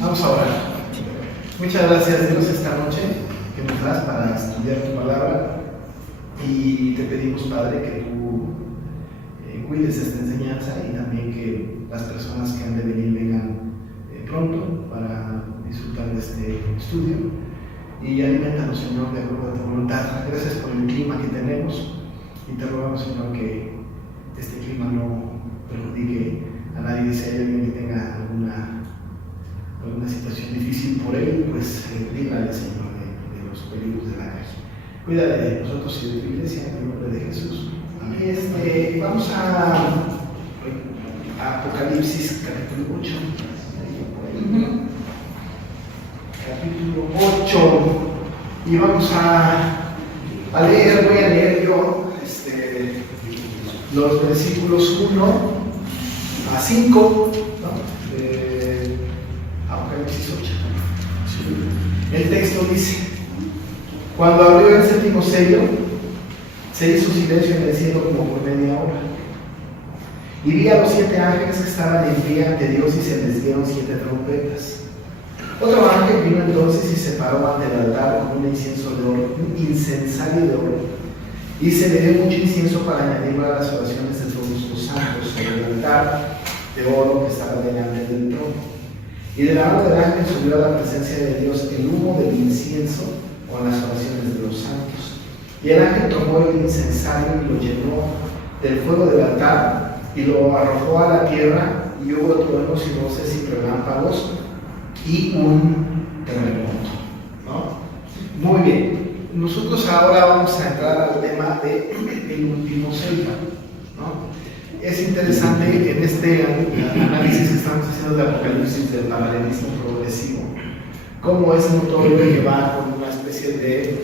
Vamos a orar. Muchas gracias, Dios, esta noche que nos das para estudiar tu palabra. Y te pedimos, Padre, que tú cuides esta enseñanza y también que las personas que han de venir vengan pronto para disfrutar de este estudio. Y alimentanos, Señor, de acuerdo a tu voluntad. Gracias por el clima que tenemos y te rogamos, Señor, que este clima no perjudique a nadie. Si hay alguien que tenga alguna situación difícil por él, pues líbrale, Señor, de los peligros de la calle. Cuida de nosotros y de tu iglesia, en el nombre de Jesús. Amén. Vamos a Apocalipsis capítulo 8. Capítulo 8. Y vamos a leer, voy a leer yo los versículos 1 a 5, ¿no? De Apocalipsis 8. El texto dice: cuando abrió el séptimo sello, se hizo silencio en el cielo como por media hora. Y vi a los 7 ángeles que estaban en pie ante Dios y se les dieron 7 trompetas. Otro ángel vino entonces y se paró ante el altar con un incienso de oro, un incensario de oro, y se le dio mucho incienso para añadirlo a las oraciones de todos los santos sobre el altar de oro que estaba delante del trono. Y de la mano del ángel subió a la presencia de Dios el humo del incienso con las oraciones de los santos. Y el ángel tomó el incensario y lo llenó del fuego del altar y lo arrojó a la tierra, y hubo truenos y voces y relámpagos y un terremoto, ¿no? Muy bien. Nosotros ahora vamos a entrar al tema del último sello, ¿no? Es interesante en este análisis que estamos haciendo de Apocalipsis del paralelismo progresivo, cómo es notorio que va con una especie de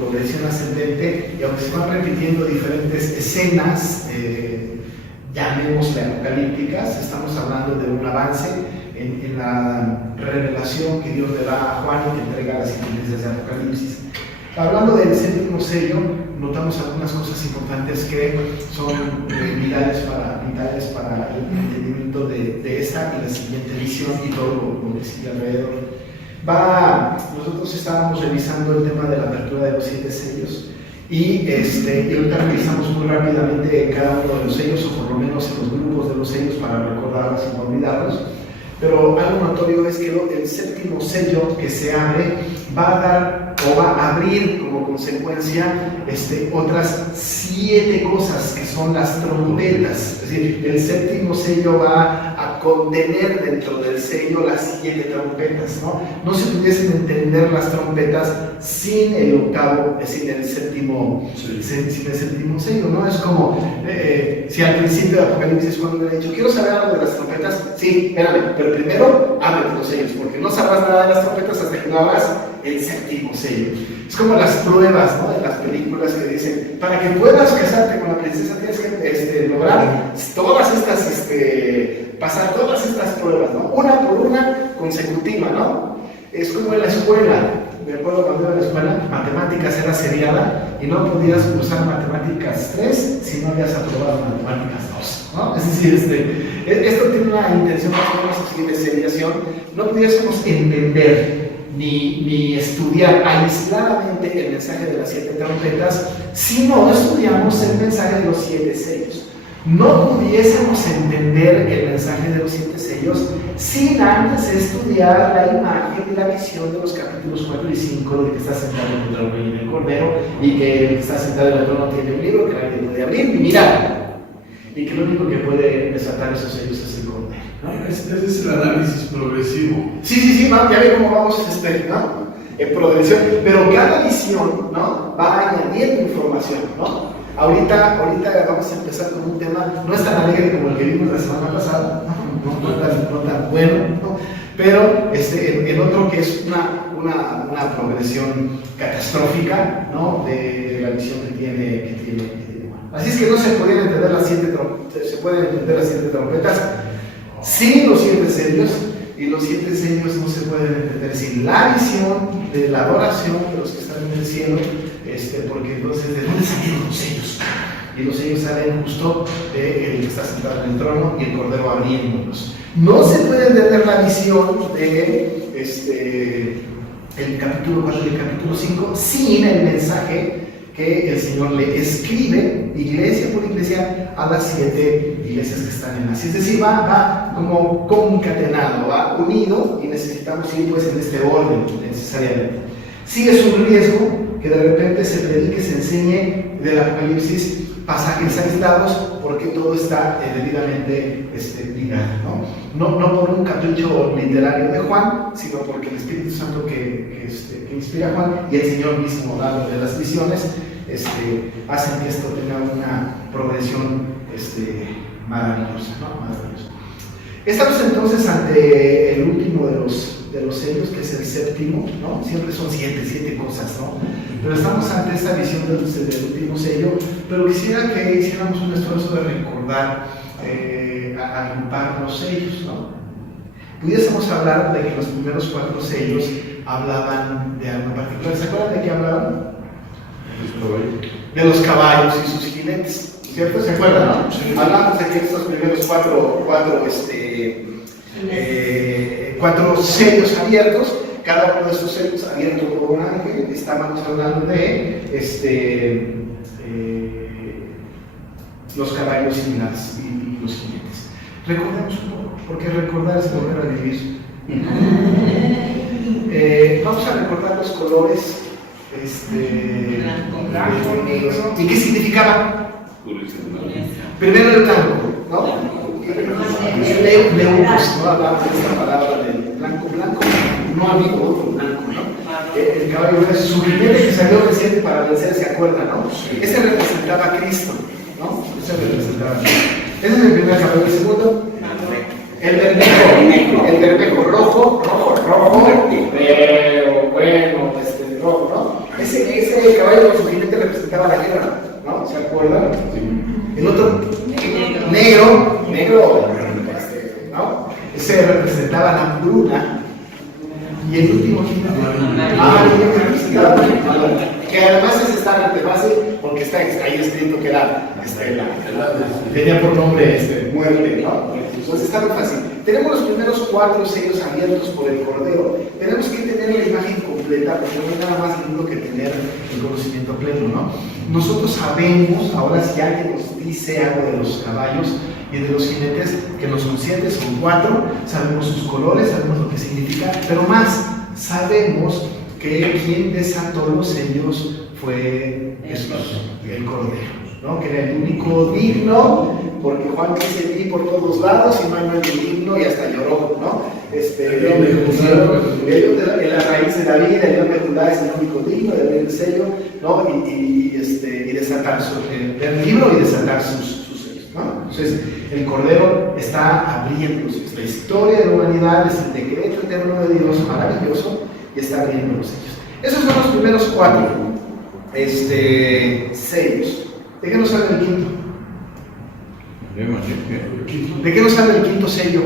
progresión ascendente, y aunque se van repitiendo diferentes escenas, llamémosle apocalípticas, estamos hablando de un avance en la revelación que Dios le da a Juan y que entrega a las iglesias de Apocalipsis. Hablando del séptimo sello, notamos algunas cosas importantes que son vitales para el entendimiento de esta y la siguiente visión y todo lo que sigue alrededor. Nosotros estábamos revisando el tema de la apertura de los 7 sellos y ahorita revisamos muy rápidamente cada uno de los sellos, o por lo menos en los grupos de los sellos, para recordarlos y no olvidarlos. Pero algo notorio es que el séptimo sello que se abre va a dar o va a abrir como consecuencia otras 7 cosas que son las trompetas. Es decir, el séptimo sello va a contener dentro del sello las 7 trompetas, ¿no? No se pudiesen entender las trompetas sin el octavo, sin el séptimo sello, ¿no? Es como si al principio de Apocalipsis, cuando le he dicho, quiero saber algo de las trompetas, sí, espérame, pero primero ábrete los sellos, porque no sabrás nada de las trompetas hasta que no abras el séptimo sello. Es como las pruebas, ¿no?, de las películas que dicen, para que puedas casarte con la princesa tienes que lograr todas estas, pasar todas estas pruebas, ¿no?, una por una consecutiva, ¿no? Es como en la escuela. Me acuerdo cuando iba a la escuela, matemáticas era seriada y no podías cursar matemáticas 3 si no habías aprobado matemáticas 2, ¿no? Es decir, esto tiene una intención más o menos así de seriación. No pudiésemos entender ni estudiar aisladamente el mensaje de las 7 trompetas si no estudiamos el mensaje de los 7 sellos. No pudiésemos entender el mensaje de los 7 sellos sin antes estudiar la imagen y la visión de los capítulos 4 y 5, de que está sentado en el trono y en el cordero, y que el que está sentado en el trono tiene un libro que nadie puede abrir ni mirar, y que lo único que puede desatar esos sellos es el cordero, ¿no? Ese es el análisis progresivo. Sí, ¿no? Ya ve cómo vamos ¿no? En progresión, pero cada visión, ¿no?, va añadiendo información, ¿no? Ahorita vamos a empezar con un tema no es tan alegre como el que vimos la semana pasada, no tan bueno, ¿no? Pero el otro que es una progresión catastrófica, ¿no?, de la visión que tiene Juan. Así es que no se pueden entender las 7 trompetas sin los 7 sellos, y los 7 sellos no se pueden entender sin la visión de la adoración de los que están en el cielo, porque entonces, ¿de dónde salieron los sellos? Y los sellos salen justo de el que está sentado en el trono y el Cordero abriéndolos. No se puede entender la visión de el capítulo 4 y el capítulo 5 sin el mensaje que el Señor le escribe iglesia por iglesia a las 7 iglesias que están en Asia. Es decir, va como concatenado, va unido, y necesitamos ir pues en este orden necesariamente. Sí es un riesgo que de repente se predique, se enseñe del Apocalipsis pasajes aislados, porque todo está debidamente ligado, ¿no? No por un capricho literario de Juan, sino porque el Espíritu Santo que inspira a Juan y el Señor mismo, dado de las visiones, hacen que esto tenga una progresión maravillosa, ¿no? Maravillosa. Estamos entonces ante el último de los sellos, que es el séptimo, ¿no? Siempre son siete cosas, ¿no? Pero estamos ante esta visión del último sello, pero quisiera que hiciéramos un esfuerzo de recordar, agrupar los sellos, ¿no? Pudiésemos hablar de que los primeros 4 sellos hablaban de algo particular. ¿Se acuerdan de qué hablaban? De los caballos y sus jinetes, ¿cierto? ¿Se acuerdan, no? Sí. Hablamos de que estos primeros cuatro sellos abiertos, cada uno de estos sellos abiertos por un ángel, estábamos hablando de los caballos y los jinetes. Recordemos un poco, porque recordar es volver a vivir. Vamos a recordar los colores. ¿Y qué significaba? Primero el blanco, ¿no? Leucos, ¿no? Hablamos de esta palabra del blanco, no amigo, otro blanco, ¿no? El caballo es su jinete que salió reciente para vencer, ¿se acuerdan, no? Ese representaba a Cristo, ¿no? Ese representaba a Cristo. Ese es el primer caballo. El segundo, el bermejo rojo, pero bueno, rojo, ¿no? Ese caballo con su jinete representaba la guerra, ¿no? ¿Se acuerdan? El otro, negro, ¿no? Ese representaba la hambruna. Y el último jinete, representaba que además ese está bastante fácil, porque está ahí escrito que era tenía por nombre muerte, ¿no? Entonces está muy fácil. Tenemos los primeros 4 sellos abiertos por el Cordero. Tenemos que tener la imagen completa, porque no hay nada más lindo que tener el conocimiento pleno, ¿no? Nosotros sabemos, ahora si alguien nos dice algo de los caballos y de los jinetes, que no son 7, son 4, sabemos sus colores, sabemos lo que significa, pero más, sabemos que quien desató los sellos fue Jesús, el Cordero, ¿no? Que era el único digno, porque Juan dice: vi por todos lados y no hay nadie digno, y hasta lloró, ¿no? El de la raíz de David, el león de Judá es el único digno de abrir el sello, ¿no? Y desatar el libro y desatar sus sellos, ¿no? Entonces, el Cordero está abriendo la historia de la humanidad, es el decreto eterno de Dios maravilloso, y está abriendo los sellos. Esos son los primeros 4 sellos. ¿De qué nos habla el quinto? ¿De qué nos habla el quinto sello?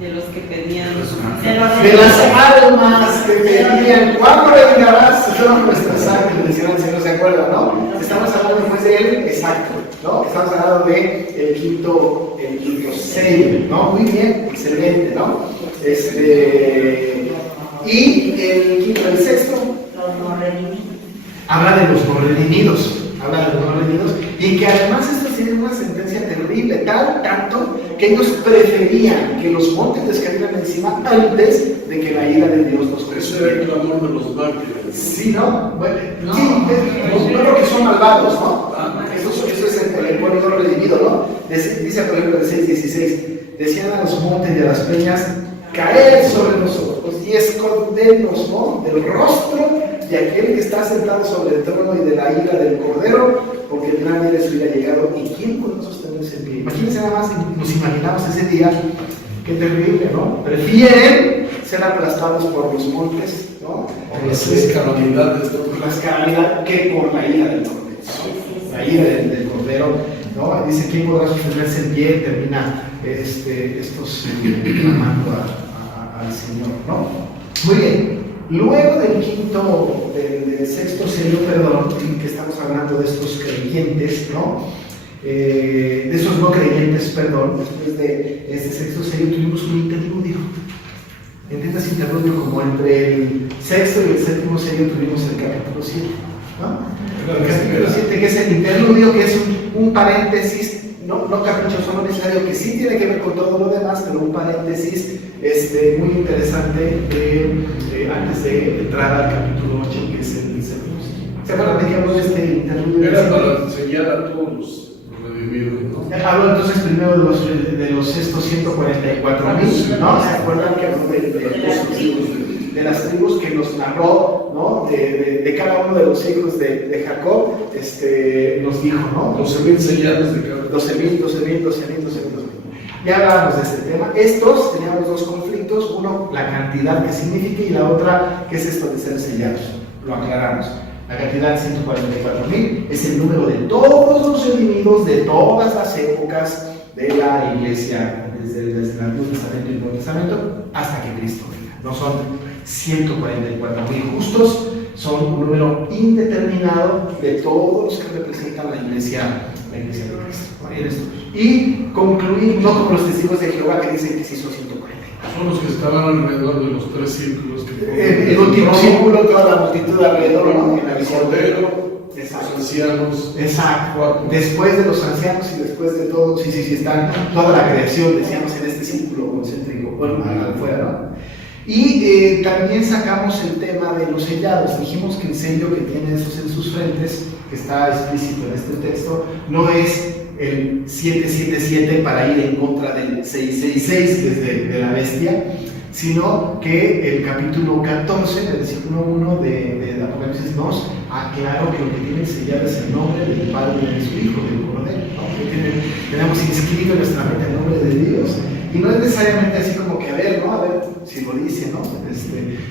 De los que pedían. De las almas que pedían. ¿Cuándo vengarás nuestra sangre? Le decían al Señor, ¿se acuerdan, no? Estamos hablando después de él, exacto, ¿no? Estamos hablando de el quinto sello, ¿no? Muy bien, excelente, ¿no? Y el sexto habla de los no redimidos. Y que además estos tienen una sentencia terrible, tanto que ellos preferían que los montes les cayeran encima antes de que la ira de Dios los consumiera. Ese era el clamor de los mártires. Sí, ¿no? Bueno, sí, no porque son malvados, ¿no? Eso es el pueblo no redimido, ¿no? Dice, por ejemplo, el 6:16, decían a los montes y a las peñas: caed sobre nosotros y escondernos, ¿no?, del rostro de aquel que está sentado sobre el trono y de la ira del Cordero, porque el gran día de su ira ha llegado. ¿Y quién podrá sostenerse en pie? Imagínense nada más, nos imaginamos ese día, qué terrible, ¿no? Prefieren ser aplastados por los montes, ¿no? Por las calamidades, que por la ira del Cordero, ¿no? La ira del Cordero, ¿no? Dice: ¿quién podrá sostenerse en pie? Termina estos clamando al Señor, ¿no? Muy bien. Luego del sexto sello, perdón, que estamos hablando de estos creyentes, ¿no? De esos no creyentes, perdón, después de este sexto sello tuvimos un interludio. ¿Entiendes? Interludio como entre el sexto y el séptimo sello tuvimos el capítulo 7, ¿no? El capítulo 7, que es el interludio, que es un paréntesis, no caprichoso, no necesario, que sí tiene que ver con todo lo demás, pero un paréntesis muy interesante antes de entrar al capítulo 8, que es el séptimo sello. ¿Se acuerdan que habló de este interludio? Era para enseñar a todos los redimidos, ¿no? Hablo entonces primero de los estos 144,000, ¿no? ¿Se acuerdan que habló de las tribus que nos narró, ¿no? De cada uno de los hijos de Jacob, nos dijo, ¿no? 12,000 sellados de cada 12,000. Ya hablábamos de este tema. Estos teníamos dos conflictos, uno la cantidad que significa y la otra que es esto de ser sellados. Lo aclaramos. La cantidad 144,000 es el número de todos los redimidos de todas las épocas de la iglesia, desde el Antiguo Testamento y el Nuevo Testamento hasta que Cristo venga. No son 144,000 justos, son un número indeterminado de todos los que representan la iglesia de Cristo. Y concluir, no como los testigos de Jehová que dicen que sí son 144. Son los que estaban alrededor de los tres círculos que El último círculo, toda la multitud alrededor, ¿no? En la visión. Cordero, los ancianos. Exacto. Después de los ancianos y después de todos, sí, están toda la creación, decíamos, en este círculo concéntrico, bueno, afuera, ¿no? Y también sacamos el tema de los sellados. Dijimos que el sello que tiene esos en sus frentes, que está explícito en este texto, no es el 777 para ir en contra del 666, que es de la bestia, sino que el capítulo 14, versículo 1 de Apocalipsis nos aclaró que lo que tiene sellado es el nombre del Padre y de su Hijo, del Cordero, ¿no? Que tenemos inscrito en nuestra mente el nombre de Dios. Y no es necesariamente así como que a ver si lo dice, ¿no?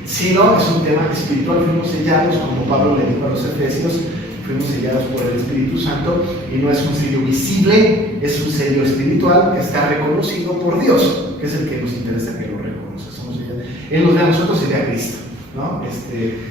Sino es un tema espiritual. Fuimos sellados, como Pablo le dijo a los Efesios, fuimos sellados por el Espíritu Santo, y no es un sello visible, es un sello espiritual que está reconocido por Dios, que es el que nos interesa que lo reconozca. Somos sellados. Él nos da a nosotros y a Cristo, ¿no?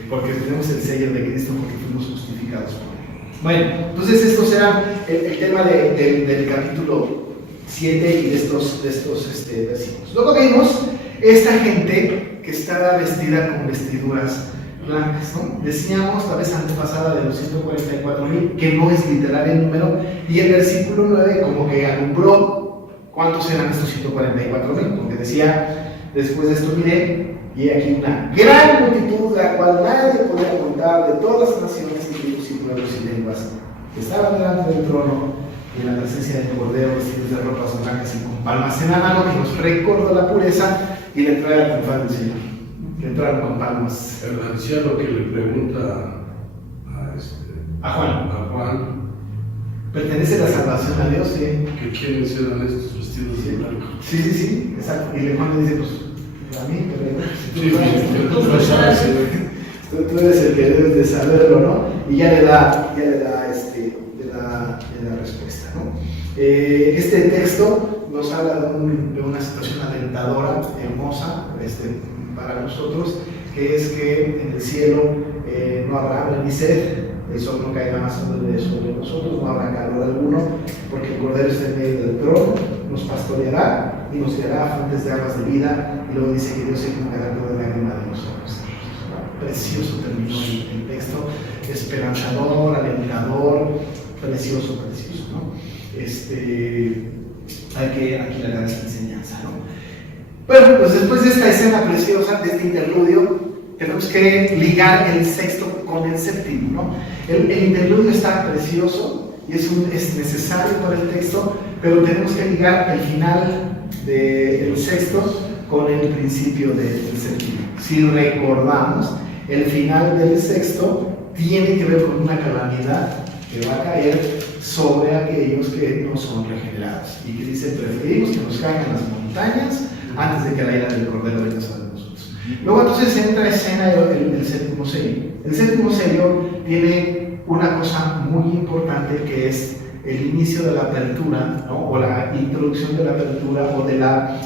Porque tenemos el sello de Cristo, porque fuimos justificados por Él. Bueno, entonces estos eran el tema del capítulo 7 y de estos versículos. Luego vimos esta gente que estaba vestida con vestiduras blancas, ¿no? Decíamos la vez antepasada de los 144,000 que no es literal el número, y el versículo 9 como que alumbró cuántos eran estos 144,000, porque decía, después de esto miré, y aquí una gran multitud, la cual nadie podía contar, de todas las naciones y tribus y pueblos y lenguas, que estaban delante del trono y en la presencia del Cordero, vestidos de ropas blancas y con palmas en la mano, que nos recordó la pureza y la entrada triunfal del Señor. Que entraron con palmas. El anciano que le pregunta a Juan, ¿pertenece la salvación a Dios? Sí. Que quiénes eran estos vestidos de blanco. Sí, exacto. Y Juan le dice, pues, a mí, pero tú eres el que debes de saberlo, ¿no? Y ya le da respuesta, ¿no? Este texto nos habla de una situación alentadora, hermosa, para nosotros, que es que en el cielo no habrá hambre ni sed, el sol no caerá más sobre nosotros, no habrá calor alguno, porque el Cordero está en medio del trono, nos pastoreará y nos guiará a fuentes de aguas de vida, y luego dice que Dios se enjugará toda lágrima de los ojos. Precioso terminó el texto, esperanzador, alentador, precioso, ¿no? Aquí le da esta enseñanza, ¿no? Bueno, pues después de esta escena preciosa, de este interludio, tenemos que ligar el sexto con el séptimo, ¿no? El interludio está precioso y es necesario para el texto, pero tenemos que ligar el final del sexto con el principio del séptimo. Si recordamos, el final del sexto tiene que ver con una calamidad que va a caer sobre aquellos que no son regenerados, y que dice, preferimos que nos caigan las montañas antes de que la ira del Cordero venga sobre nosotros. Luego entonces entra en escena el séptimo sello. El séptimo sello tiene una cosa muy importante, que es el inicio de la apertura, ¿no? O la introducción de la apertura, o de la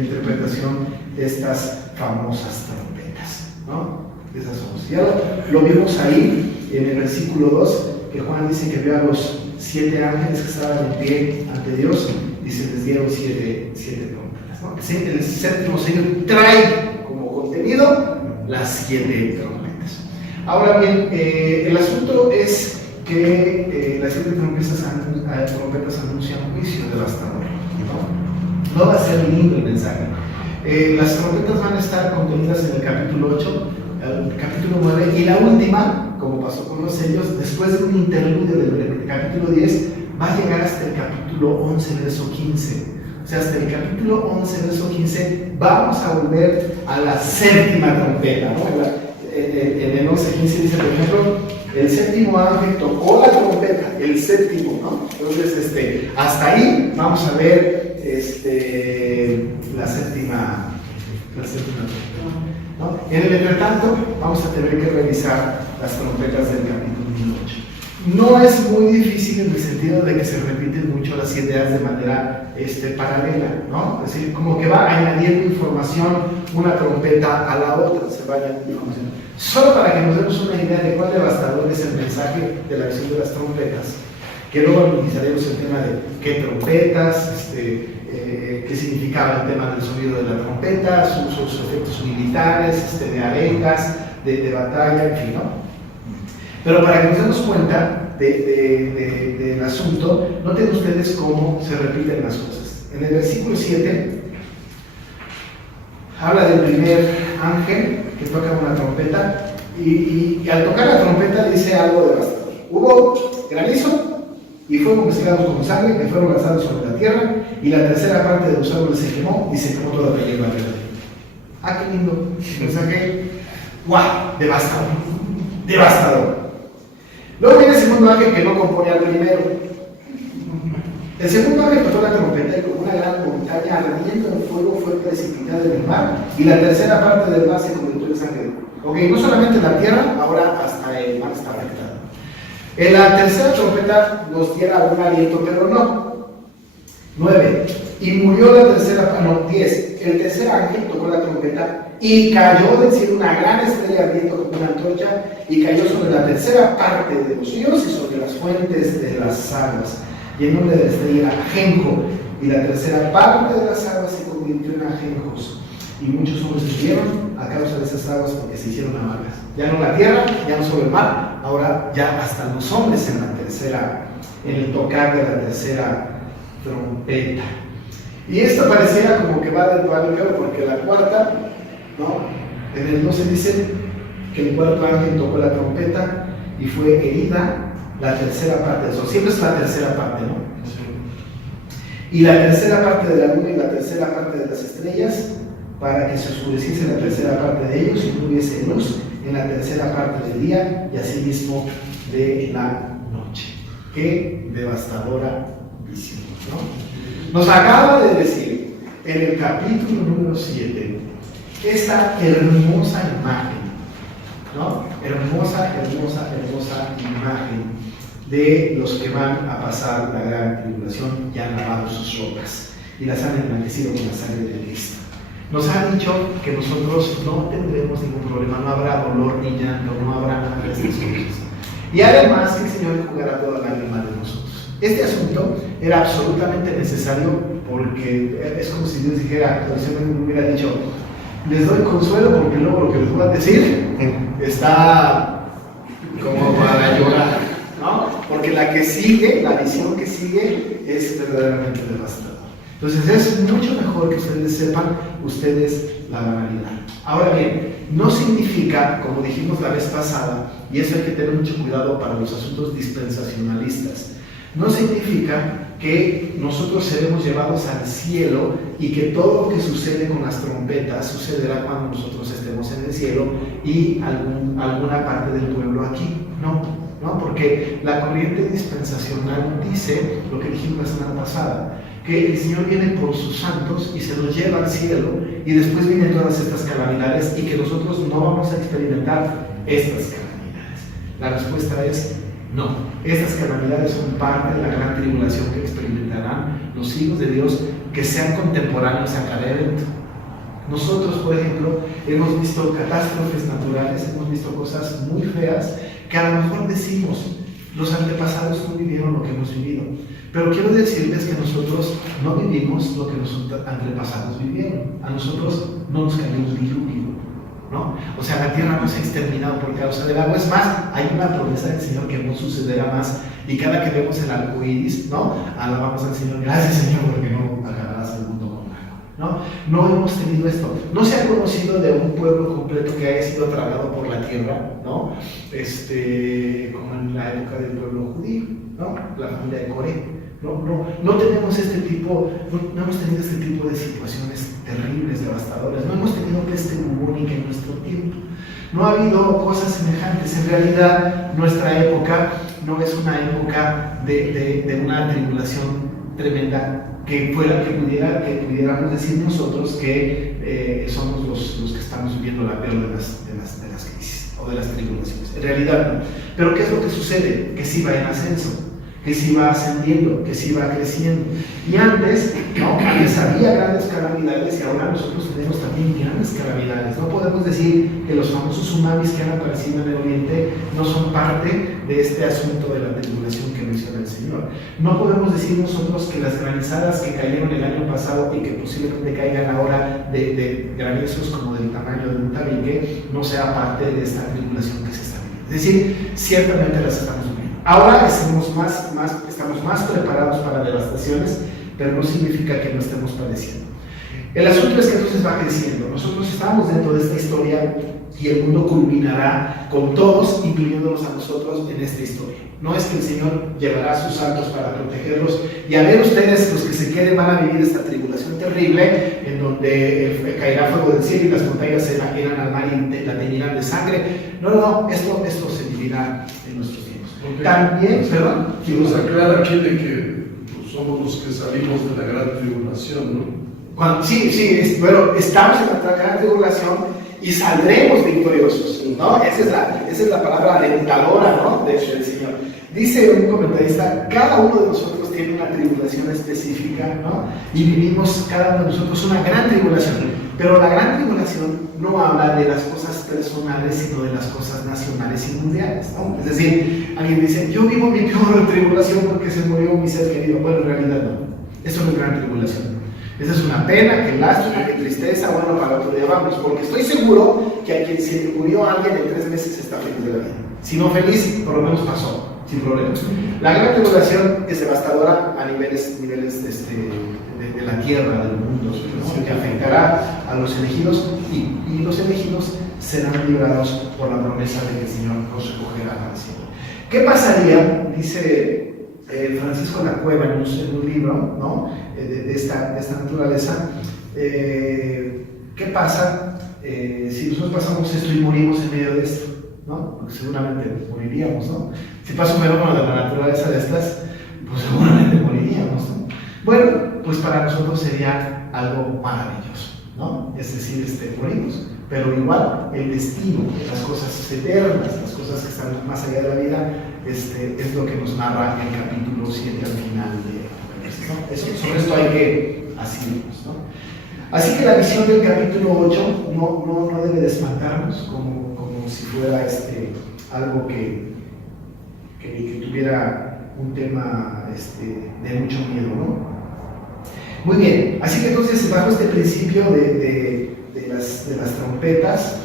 interpretación de estas famosas trompetas. trompetas, ¿no? Esas somos. Ya lo vimos ahí en el versículo 2, que Juan dice que vio a los 7 ángeles que estaban en pie ante Dios y se les dieron 7 trompetas, ¿no? El séptimo sello trae como contenido las 7 trompetas. Ahora bien, el asunto es que las 7 trompetas anuncian juicio devastador, ¿no? No va a ser lindo el mensaje. Las trompetas van a estar contenidas en el capítulo 8, el capítulo 9 y la última, como pasó con los sellos, después de un interludio del capítulo 10, va a llegar hasta el capítulo 11, verso 15. O sea, hasta el capítulo 11, verso 15, vamos a volver a la séptima trompeta, ¿no? En el 11, 15 dice, por ejemplo, el séptimo ángel tocó la trompeta, el séptimo, ¿no? Entonces, hasta ahí vamos a ver la séptima trompeta, ¿no? En el entretanto, vamos a tener que revisar las trompetas del capítulo 8. No es muy difícil en el sentido de que se repiten mucho las ideas de manera paralela, ¿no? Es decir, como que va añadiendo información una trompeta a la otra, se va añadiendo información. Solo para que nos demos una idea de cuán devastador es el mensaje de la visión de las trompetas, que luego analizaremos el tema de qué trompetas, qué significaba el tema del sonido de la trompeta, sus efectos militares, de arengas, de batalla, en fin, ¿no? Pero para que nos demos cuenta del asunto, noten ustedes cómo se repiten las cosas. En el versículo 7 habla del primer ángel que toca una trompeta y al tocar la trompeta dice algo devastador. Hubo granizo y fuego mezclados con sangre que fueron lanzados sobre la tierra y la tercera parte de los árboles se quemó y se quemó toda la hierba verde. Ah, qué lindo mensaje. ¡Guau! Devastador. Devastador. Luego viene el segundo ángel que no compone al primero. El segundo ángel tocó la trompeta y como una gran montaña ardiendo en fuego fue precipitada en el mar y la tercera parte del mar se convirtió en sangre. Ok, no solamente la tierra, ahora hasta el mar está afectado. En la tercera trompeta nos diera un aliento, pero no. 9. Y murió la tercera, no, 10. El tercer ángel tocó la trompeta y cayó del cielo una gran estrella ardiendo como una antorcha y cayó sobre la tercera parte de los ríos y sobre las fuentes de las aguas. Y el nombre de la estrella era Ajenjo, y la tercera parte de las aguas se convirtió en ajenjos. Y muchos hombres murieron a causa de esas aguas porque se hicieron amargas. Ya no la tierra, ya no solo el mar, ahora ya hasta los hombres en el tocar de la tercera trompeta. Y esto pareciera como que va del palo peor, porque la cuarta, ¿no? En el 12 dice que el cuarto ángel tocó la trompeta y fue herida la tercera parte del sol. Siempre es la tercera parte, ¿no? Y la tercera parte de la luna y la tercera parte de las estrellas, para que se oscureciese la tercera parte de ellos y no hubiese luz en la tercera parte del día y asimismo de la noche. Qué devastadora visión, ¿no? Nos acaba de decir en el capítulo número 7 esta hermosa imagen, ¿no? Hermosa imagen de los que van a pasar la gran tribulación y han lavado sus ropas y las han emblanquecido con la sangre de Cristo. Nos ha dicho que nosotros no tendremos ningún problema, no habrá dolor ni llanto, no habrá nada de estas cosas. Y además que el Señor enjugará toda lágrima de nosotros. Este asunto era absolutamente necesario porque es como si Dios dijera, el Señor me hubiera dicho, les doy consuelo porque luego lo que les voy a decir está como para llorar, ¿no? Porque la que sigue, la visión que sigue es verdaderamente devastadora. Entonces es mucho mejor que ustedes sepan, ustedes la van a librar. Ahora bien, no significa, como dijimos la vez pasada, y eso hay que tener mucho cuidado para los asuntos dispensacionalistas, no significa que nosotros seremos llevados al cielo y que todo lo que sucede con las trompetas sucederá cuando nosotros estemos en el cielo y alguna parte del pueblo aquí. No, porque la corriente dispensacional dice lo que dijimos la semana pasada, que el Señor viene por sus santos y se los lleva al cielo y después vienen todas estas calamidades y que nosotros no vamos a experimentar estas calamidades. La respuesta es no. Estas calamidades son parte de la gran tribulación que experimentarán los hijos de Dios que sean contemporáneos a cada evento. Nosotros, por ejemplo, hemos visto catástrofes naturales, hemos visto cosas muy feas que a lo mejor decimos, los antepasados no vivieron lo que hemos vivido. Pero quiero decirles que nosotros no vivimos lo que los antepasados vivieron. A nosotros no nos cayó un diluvio, ¿no? O sea, la tierra no se ha exterminado por causa del agua. Es más, hay una promesa del Señor que no sucederá más. Y cada que vemos el arco iris, ¿no? Alabamos al Señor. Gracias, Señor, porque no acabarás el mundo con agua, ¿no? No hemos tenido esto. No se ha conocido de un pueblo completo que haya sido tragado por la tierra, ¿no? Como en la época del pueblo judío, ¿no? La familia de Coré. No tenemos este tipo, no hemos tenido este tipo de situaciones terribles, devastadoras. No hemos tenido peste bubónica en nuestro tiempo. No ha habido cosas semejantes. En realidad, nuestra época no es una época de una tribulación tremenda que pudiéramos decir nosotros que somos los que estamos viviendo la peor de las crisis o de las tribulaciones. En realidad no. Pero ¿qué es lo que sucede? Que sí va en ascenso, que sí va ascendiendo, que sí va creciendo. Y antes había grandes calamidades y ahora nosotros tenemos también grandes calamidades. No podemos decir que los famosos tsunamis que han aparecido en el Oriente no son parte de este asunto de la tribulación que menciona el Señor. No podemos decir nosotros que las granizadas que cayeron el año pasado y que posiblemente caigan ahora de granizos como del tamaño de un tabique no sea parte de esta tribulación que se está viviendo. Es decir, ciertamente las estamos viviendo. Ahora estamos más preparados para devastaciones, pero no significa que no estemos padeciendo. El asunto es que entonces va creciendo. Nosotros estamos dentro de esta historia y el mundo culminará con todos, incluyéndonos a nosotros en esta historia. No es que el Señor llevará a sus santos para protegerlos y a ver ustedes, los que se queden van a vivir esta tribulación terrible en donde caerá fuego del cielo y las montañas se irán al mar y la teñirán de sangre. No, esto se vivirá en nuestros tiempos. Okay. También, perdón. Y nos aclara aquí de que somos los que salimos de la gran tribulación, ¿no? Bueno, estamos en la gran tribulación y saldremos victoriosos, ¿no? Esa es la palabra alentadora, ¿no? Del Señor. Dice un comentarista, cada uno de nosotros tiene una tribulación específica, ¿no? Y vivimos cada uno de nosotros una gran tribulación. Pero la gran tribulación no habla de las cosas personales, sino de las cosas nacionales y mundiales, ¿no? Es decir, alguien dice, yo vivo mi peor tribulación porque se murió mi ser querido. Bueno, en realidad no. Eso no es gran tribulación. Esa es una pena, qué lástima, qué tristeza, bueno, para otro día vamos, porque estoy seguro que a quien se le murió alguien en 3 meses está feliz de la vida. Si no feliz, por lo menos pasó, sin problemas. La gran tribulación es devastadora a niveles de la tierra, del mundo, ¿no? Que afectará a los elegidos y los elegidos serán librados por la promesa de que el Señor los recogerá para siempre. ¿Qué pasaría? Dice Francisco La Cueva en un libro, ¿no? de esta naturaleza. ¿Qué pasa si nosotros pasamos esto y morimos en medio de esto? ¿No? Porque seguramente moriríamos, ¿no? Si pasa un fenómeno de la naturaleza de estas, pues seguramente moriríamos, ¿no? Bueno, pues para nosotros sería algo maravilloso, ¿no? Es decir, morimos, pero igual el destino, las cosas eternas, las cosas que están más allá de la vida, es lo que nos narra el capítulo 7 al final de Apocalipsis, ¿no? Sobre esto hay que asirnos, ¿no? Así que la visión del capítulo 8 no debe de espantarnos como si fuera algo que tuviera un tema de mucho miedo, ¿no? Muy bien, así que entonces bajo este principio de las trompetas,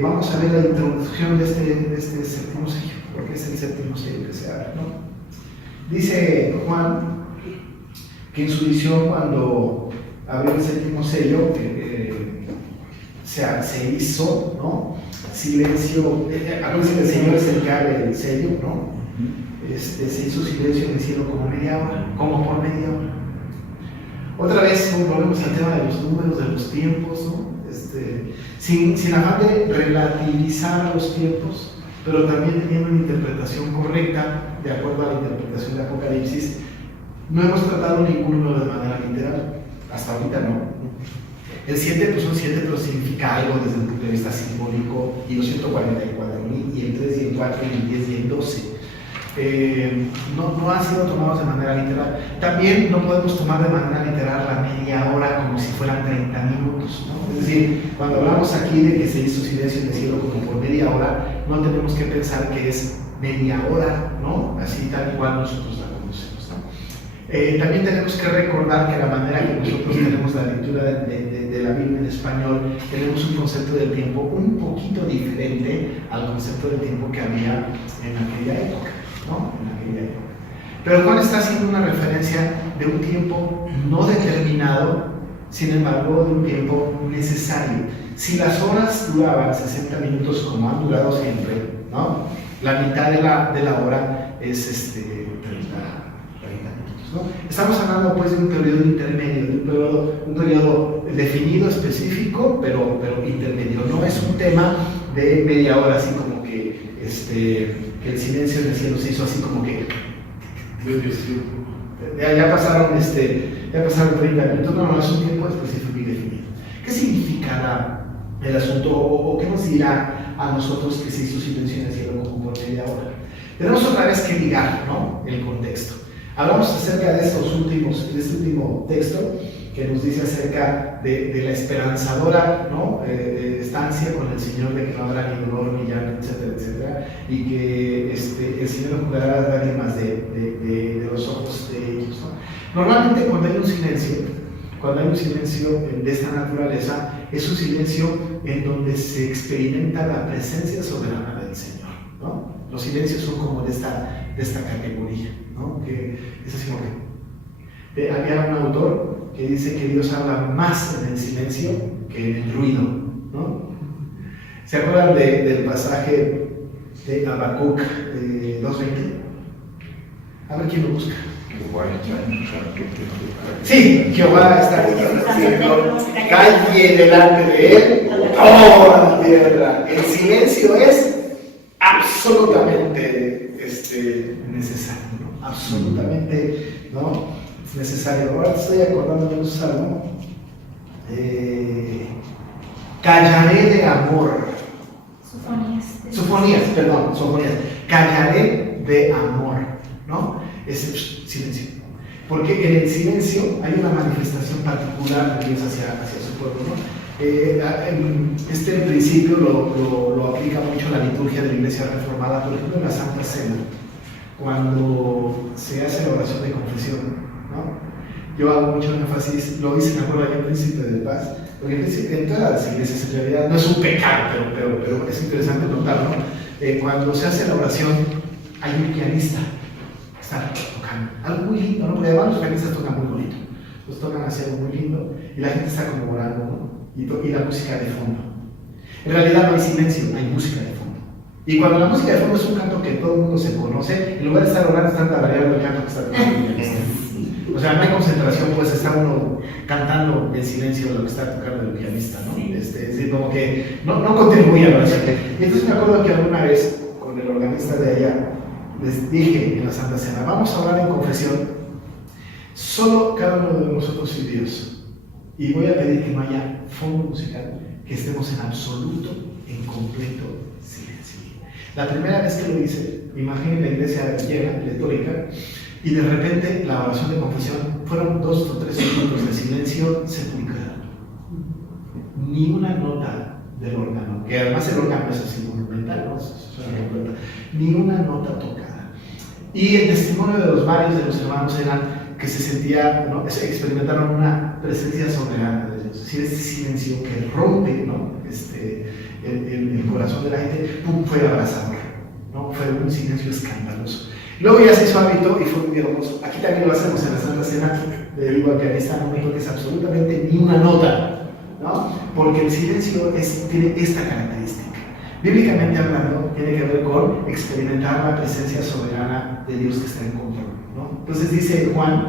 vamos a ver la introducción de este séptimo sello, porque es el séptimo sello que se abre, ¿no? Dice Juan que en su visión, cuando abrió el séptimo sello, se hizo, ¿no? Silencio. Acuérdense que el Señor es el que abre el sello, ¿no? Se hizo silencio en el cielo como media hora, como por media hora. Otra vez volvemos al tema de los números, de los tiempos, ¿no? Sin afán de relativizar a los tiempos, pero también teniendo una interpretación correcta, de acuerdo a la interpretación de Apocalipsis. No hemos tratado ningún número de manera literal, hasta ahorita no. El 7 pues son 7, pero significa algo desde el punto de vista simbólico, y los 144.000, y el 3 y el 4 y el 10 y el 12. no han sido tomados de manera literal. También no podemos tomar de manera literal la media hora como si fueran 30 minutos, ¿no? Es decir, cuando hablamos aquí de que se hizo silencio en el cielo como por media hora, no tenemos que pensar que es media hora, ¿no? Así tal cual nosotros la conocemos, ¿no? También tenemos que recordar que la manera que nosotros tenemos la lectura de la Biblia en español, tenemos un concepto del tiempo un poquito diferente al concepto del tiempo que había en aquella época, ¿no? En aquella época. Pero Juan está haciendo una referencia de un tiempo no determinado, sin embargo, de un tiempo necesario. Si las horas duraban 60 minutos como han durado siempre, ¿no? La mitad de la hora es 30 minutos, ¿no? Estamos hablando pues de un periodo intermedio, de un periodo definido, específico, pero intermedio. No es un tema de media hora, así como que el silencio en el cielo se hizo así como que ya pasaron 30 minutos. No, es un tiempo específico y definido. ¿Qué significará el asunto o qué nos dirá a nosotros que se hizo silencio en el cielo como por media hora? Tenemos otra vez que ligar, ¿no?, el contexto. Hablamos acerca de este último texto que nos dice acerca de la esperanzadora, ¿no?, estancia con el Señor, de que no habrá ni dolor, ni llanto, etcétera, etcétera, y que el Señor jugará las lágrimas de los ojos de ellos, ¿no? Normalmente cuando hay un silencio de esta naturaleza, es un silencio en donde se experimenta la presencia soberana del Señor, ¿no? Los silencios son como de esta categoría, ¿no? Que es así como que había un autor que dice que Dios habla más en el silencio que en el ruido, ¿no? ¿Se acuerdan del pasaje de Habacuc 2:20? A ver quién lo busca. Sí, Jehová está diciendo, calle delante de él toda la tierra. El silencio es absolutamente necesario, ¿no? Absolutamente, ¿no?, es necesario. Ahora estoy acordando de un salmo. Callaré de amor. Sofonías. Callaré de amor, ¿no? Es silencio. Porque en el silencio hay una manifestación particular de Dios hacia su pueblo, ¿no? Este principio lo aplica mucho la liturgia de la Iglesia Reformada, por ejemplo en la Santa Cena, cuando se hace la oración de confesión, ¿no? Yo hago mucho énfasis, lo hice, me acuerdo, en Príncipe de Paz, porque en todas las iglesias en realidad no es un pecado, pero es interesante notarlo, ¿no? Cuando se hace la oración hay un pianista que está tocando algo muy lindo, ¿no? Porque además los pianistas tocan muy bonito, los tocan así algo muy lindo y la gente está como orando, ¿no? Y la música de fondo. En realidad no hay silencio, hay música de fondo. Y cuando la música de fondo es un canto que todo el mundo se conoce, en lugar de estar orando, están tarareando el canto que está tocando el pianista. O sea, no hay concentración, pues está uno cantando en silencio lo que está tocando el pianista, ¿no? Es decir, como que no contribuye a la oración. Y entonces me acuerdo que alguna vez, con el organista de allá, les dije en la Santa Cena, vamos a orar en confesión, solo cada uno de nosotros y Dios. Y voy a pedir que no haya fondo musical, que estemos en absoluto, en completo silencio. La primera vez que lo hice, imaginen la iglesia llena, pletórica, y de repente la oración de confesión fueron 2 o 3 minutos de silencio sepulcral. Ni una nota del órgano, que además el órgano es así monumental, ¿no? Ni una nota tocada. Y el testimonio de varios de los hermanos eran que se sentía, ¿no?, experimentaron una presencia soberana de Dios. Es decir, este silencio que rompe, ¿no?, el corazón de la gente, fue abrazador, ¿no? Fue un silencio escandaloso. Luego ya se hizo hábito y fue muy hermoso. Aquí también lo hacemos en la Santa Cena, le digo al pianista, no me toques absolutamente ni una nota, ¿no? Porque el silencio tiene esta característica. Bíblicamente hablando, tiene que ver con experimentar la presencia soberana de Dios que está en control, ¿no? Entonces dice Juan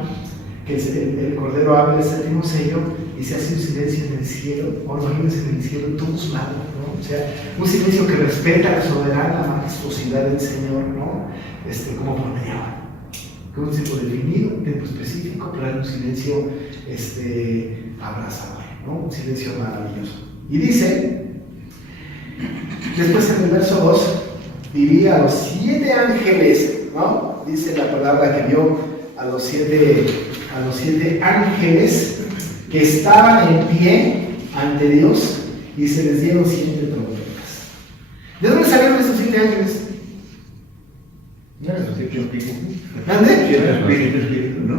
que el Cordero abre el séptimo sello y se hace un silencio en el cielo, o imagínense en el cielo en todos lados, ¿no? O sea, un silencio que respeta la soberana majestuosidad del Señor, ¿no? Como por media hora. Con un tiempo definido, un tiempo específico, pero hay un silencio abrazador, ¿no? Un silencio maravilloso. Y dice, después en el verso 2, diría a los 7 ángeles, ¿no? Dice la palabra que vio a los siete ángeles que estaban en pie ante Dios y se les dieron 7 trompetas. ¿De dónde salieron esos 7 ángeles? ¿Dónde? ¿No?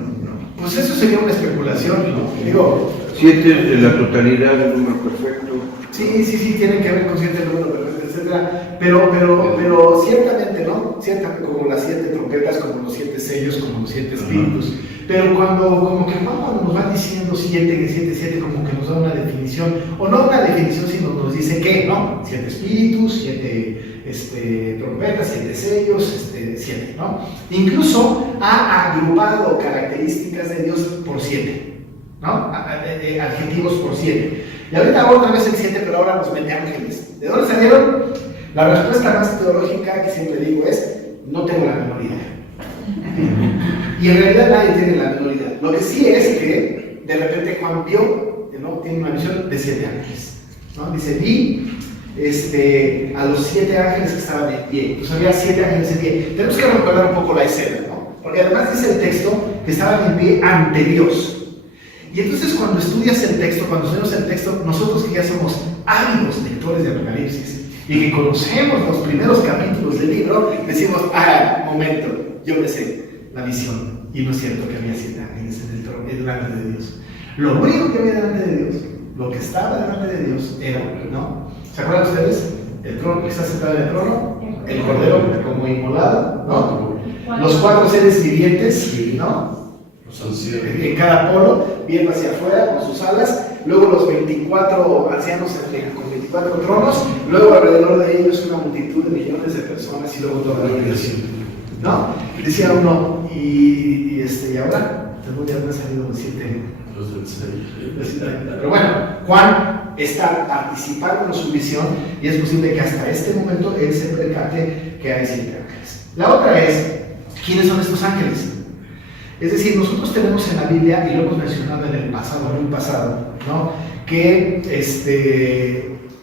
Pues eso sería una especulación, ¿no? Digo, 7 de la totalidad del número perfecto. sí, tiene que ver con 7 números perfectos, etcétera. Pero ciertamente, ¿no? Ciertamente, como las 7 trompetas, como los 7 sellos, como los 7 espíritus. Pero como que cuando nos va diciendo 7, como que nos da una definición, o no una definición, sino nos dice que, ¿no? 7 espíritus, 7 trompetas, 7 sellos, 7, ¿no? Incluso ha agrupado características de Dios por 7, ¿no? Adjetivos por 7. Y ahorita otra vez el 7, pero ahora nos mete ángeles. ¿De dónde salieron? La respuesta más teológica que siempre digo es: no tengo la menor idea. Y en realidad nadie tiene la menor idea. Lo que sí es que de repente Juan vio, ¿no? Tiene una visión de 7 ángeles, ¿no? Dice, vi a los 7 ángeles que estaban en pie. Entonces había 7 ángeles en pie. Tenemos que recordar un poco la escena, ¿no? Porque además dice el texto que estaban en pie ante Dios. Y entonces cuando estudias el texto, cuando estudiamos el texto, nosotros que ya somos ávidos lectores de Apocalipsis y que conocemos los primeros capítulos del libro, decimos, momento, yo me sé la visión, y no es cierto que había 7 ángeles en el trono, delante de Dios. Lo único que había delante de Dios, lo que estaba delante de Dios era, ¿no? ¿Se acuerdan ustedes? El trono que está sentado en el trono, el cordero como inmolado, ¿no? Los 4 seres vivientes, ¿no? Los ancianos. En cada polo, viendo hacia afuera con sus alas, luego los 24 ancianos con 24 tronos, luego alrededor de ellos una multitud de millones de personas y luego toda la creación. ¿No? Decía uno, y ahora, ¿de dónde han salido los 7? Los del sello. Pero bueno, Juan está participando en su visión y es posible que hasta este momento él se percate que hay 7 ángeles. La otra es, ¿quiénes son estos ángeles? Es decir, nosotros tenemos en la Biblia, y lo hemos mencionado en el pasado, ¿no? Que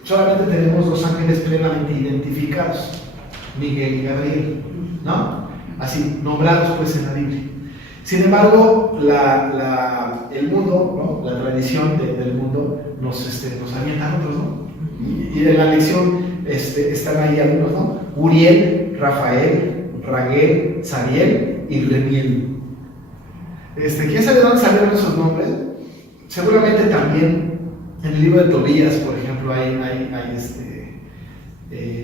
solamente tenemos 2 ángeles plenamente identificados, Miguel y Gabriel, ¿no? Así, nombrados pues en la Biblia. Sin embargo, el mundo, ¿no? La tradición del mundo nos avienta otros, ¿no? Y en la lección están ahí algunos, ¿no? Uriel, Rafael, Raguel, Sariel y Remiel. ¿Quién sabe dónde salieron esos nombres? Seguramente también en el libro de Tobías, por ejemplo, hay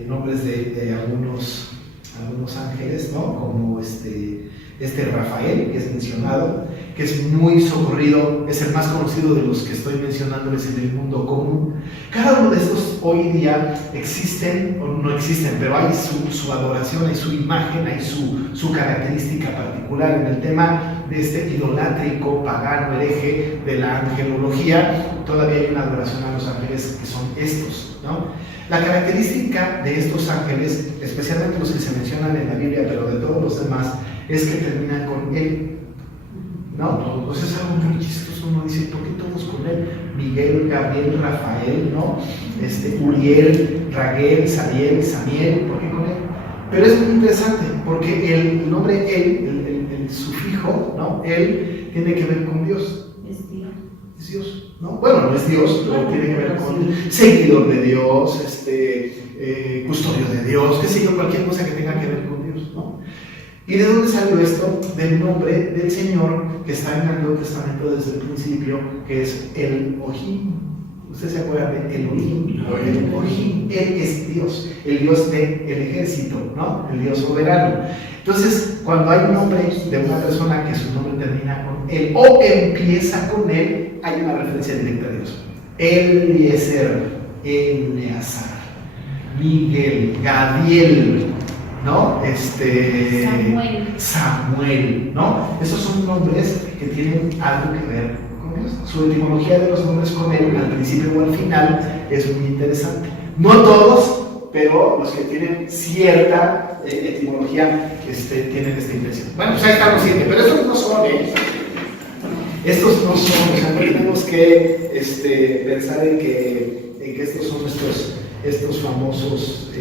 nombres de algunos ángeles, ¿no? Como Rafael, que es mencionado, que es muy socorrido, es el más conocido de los que estoy mencionándoles en el mundo común. Cada uno de estos hoy día existen, o no existen, pero hay su adoración, hay su imagen, hay su característica particular en el tema de idolátrico, pagano, hereje de la angelología. Todavía hay una adoración a los ángeles que son estos, ¿no? La característica de estos ángeles, especialmente los que se mencionan en la Biblia, pero de todos los demás, es que terminan con él, ¿no? Entonces es algo muy chistoso. Uno dice, ¿por qué todos con él? Miguel, Gabriel, Rafael, ¿no? Uriel, Raguel, Sariel, Samiel, ¿por qué con él? Pero es muy interesante, porque el nombre él, el sufijo, ¿no? Él tiene que ver con Dios. Es Dios, ¿no? Bueno, no es Dios, pero tiene que ver con seguidor de Dios, custodio de Dios, qué sé yo, cualquier cosa que tenga que ver con Dios, ¿no? ¿Y de dónde salió esto? Del nombre del Señor que está en el Antiguo Testamento desde el principio, que es el Elohim. ¿Ustedes se acuerdan de Elohim? El Elohim, Él es Dios, el Dios del ejército, ¿no? El Dios soberano. Entonces, cuando hay un nombre de una persona que su nombre termina con él o empieza con él, hay una referencia directa a Dios. Eliezer, Eleazar, Miguel, Gabriel, ¿no? Samuel, ¿no? Esos son nombres que tienen algo que ver con Dios. Su etimología de los nombres con él, al principio o al final, es muy interesante. No todos, pero los que tienen cierta etimología tienen esta intención. Bueno, pues ahí están los 7, pero estos no son estos no son, o sea, no tenemos que pensar en que estos son estos famosos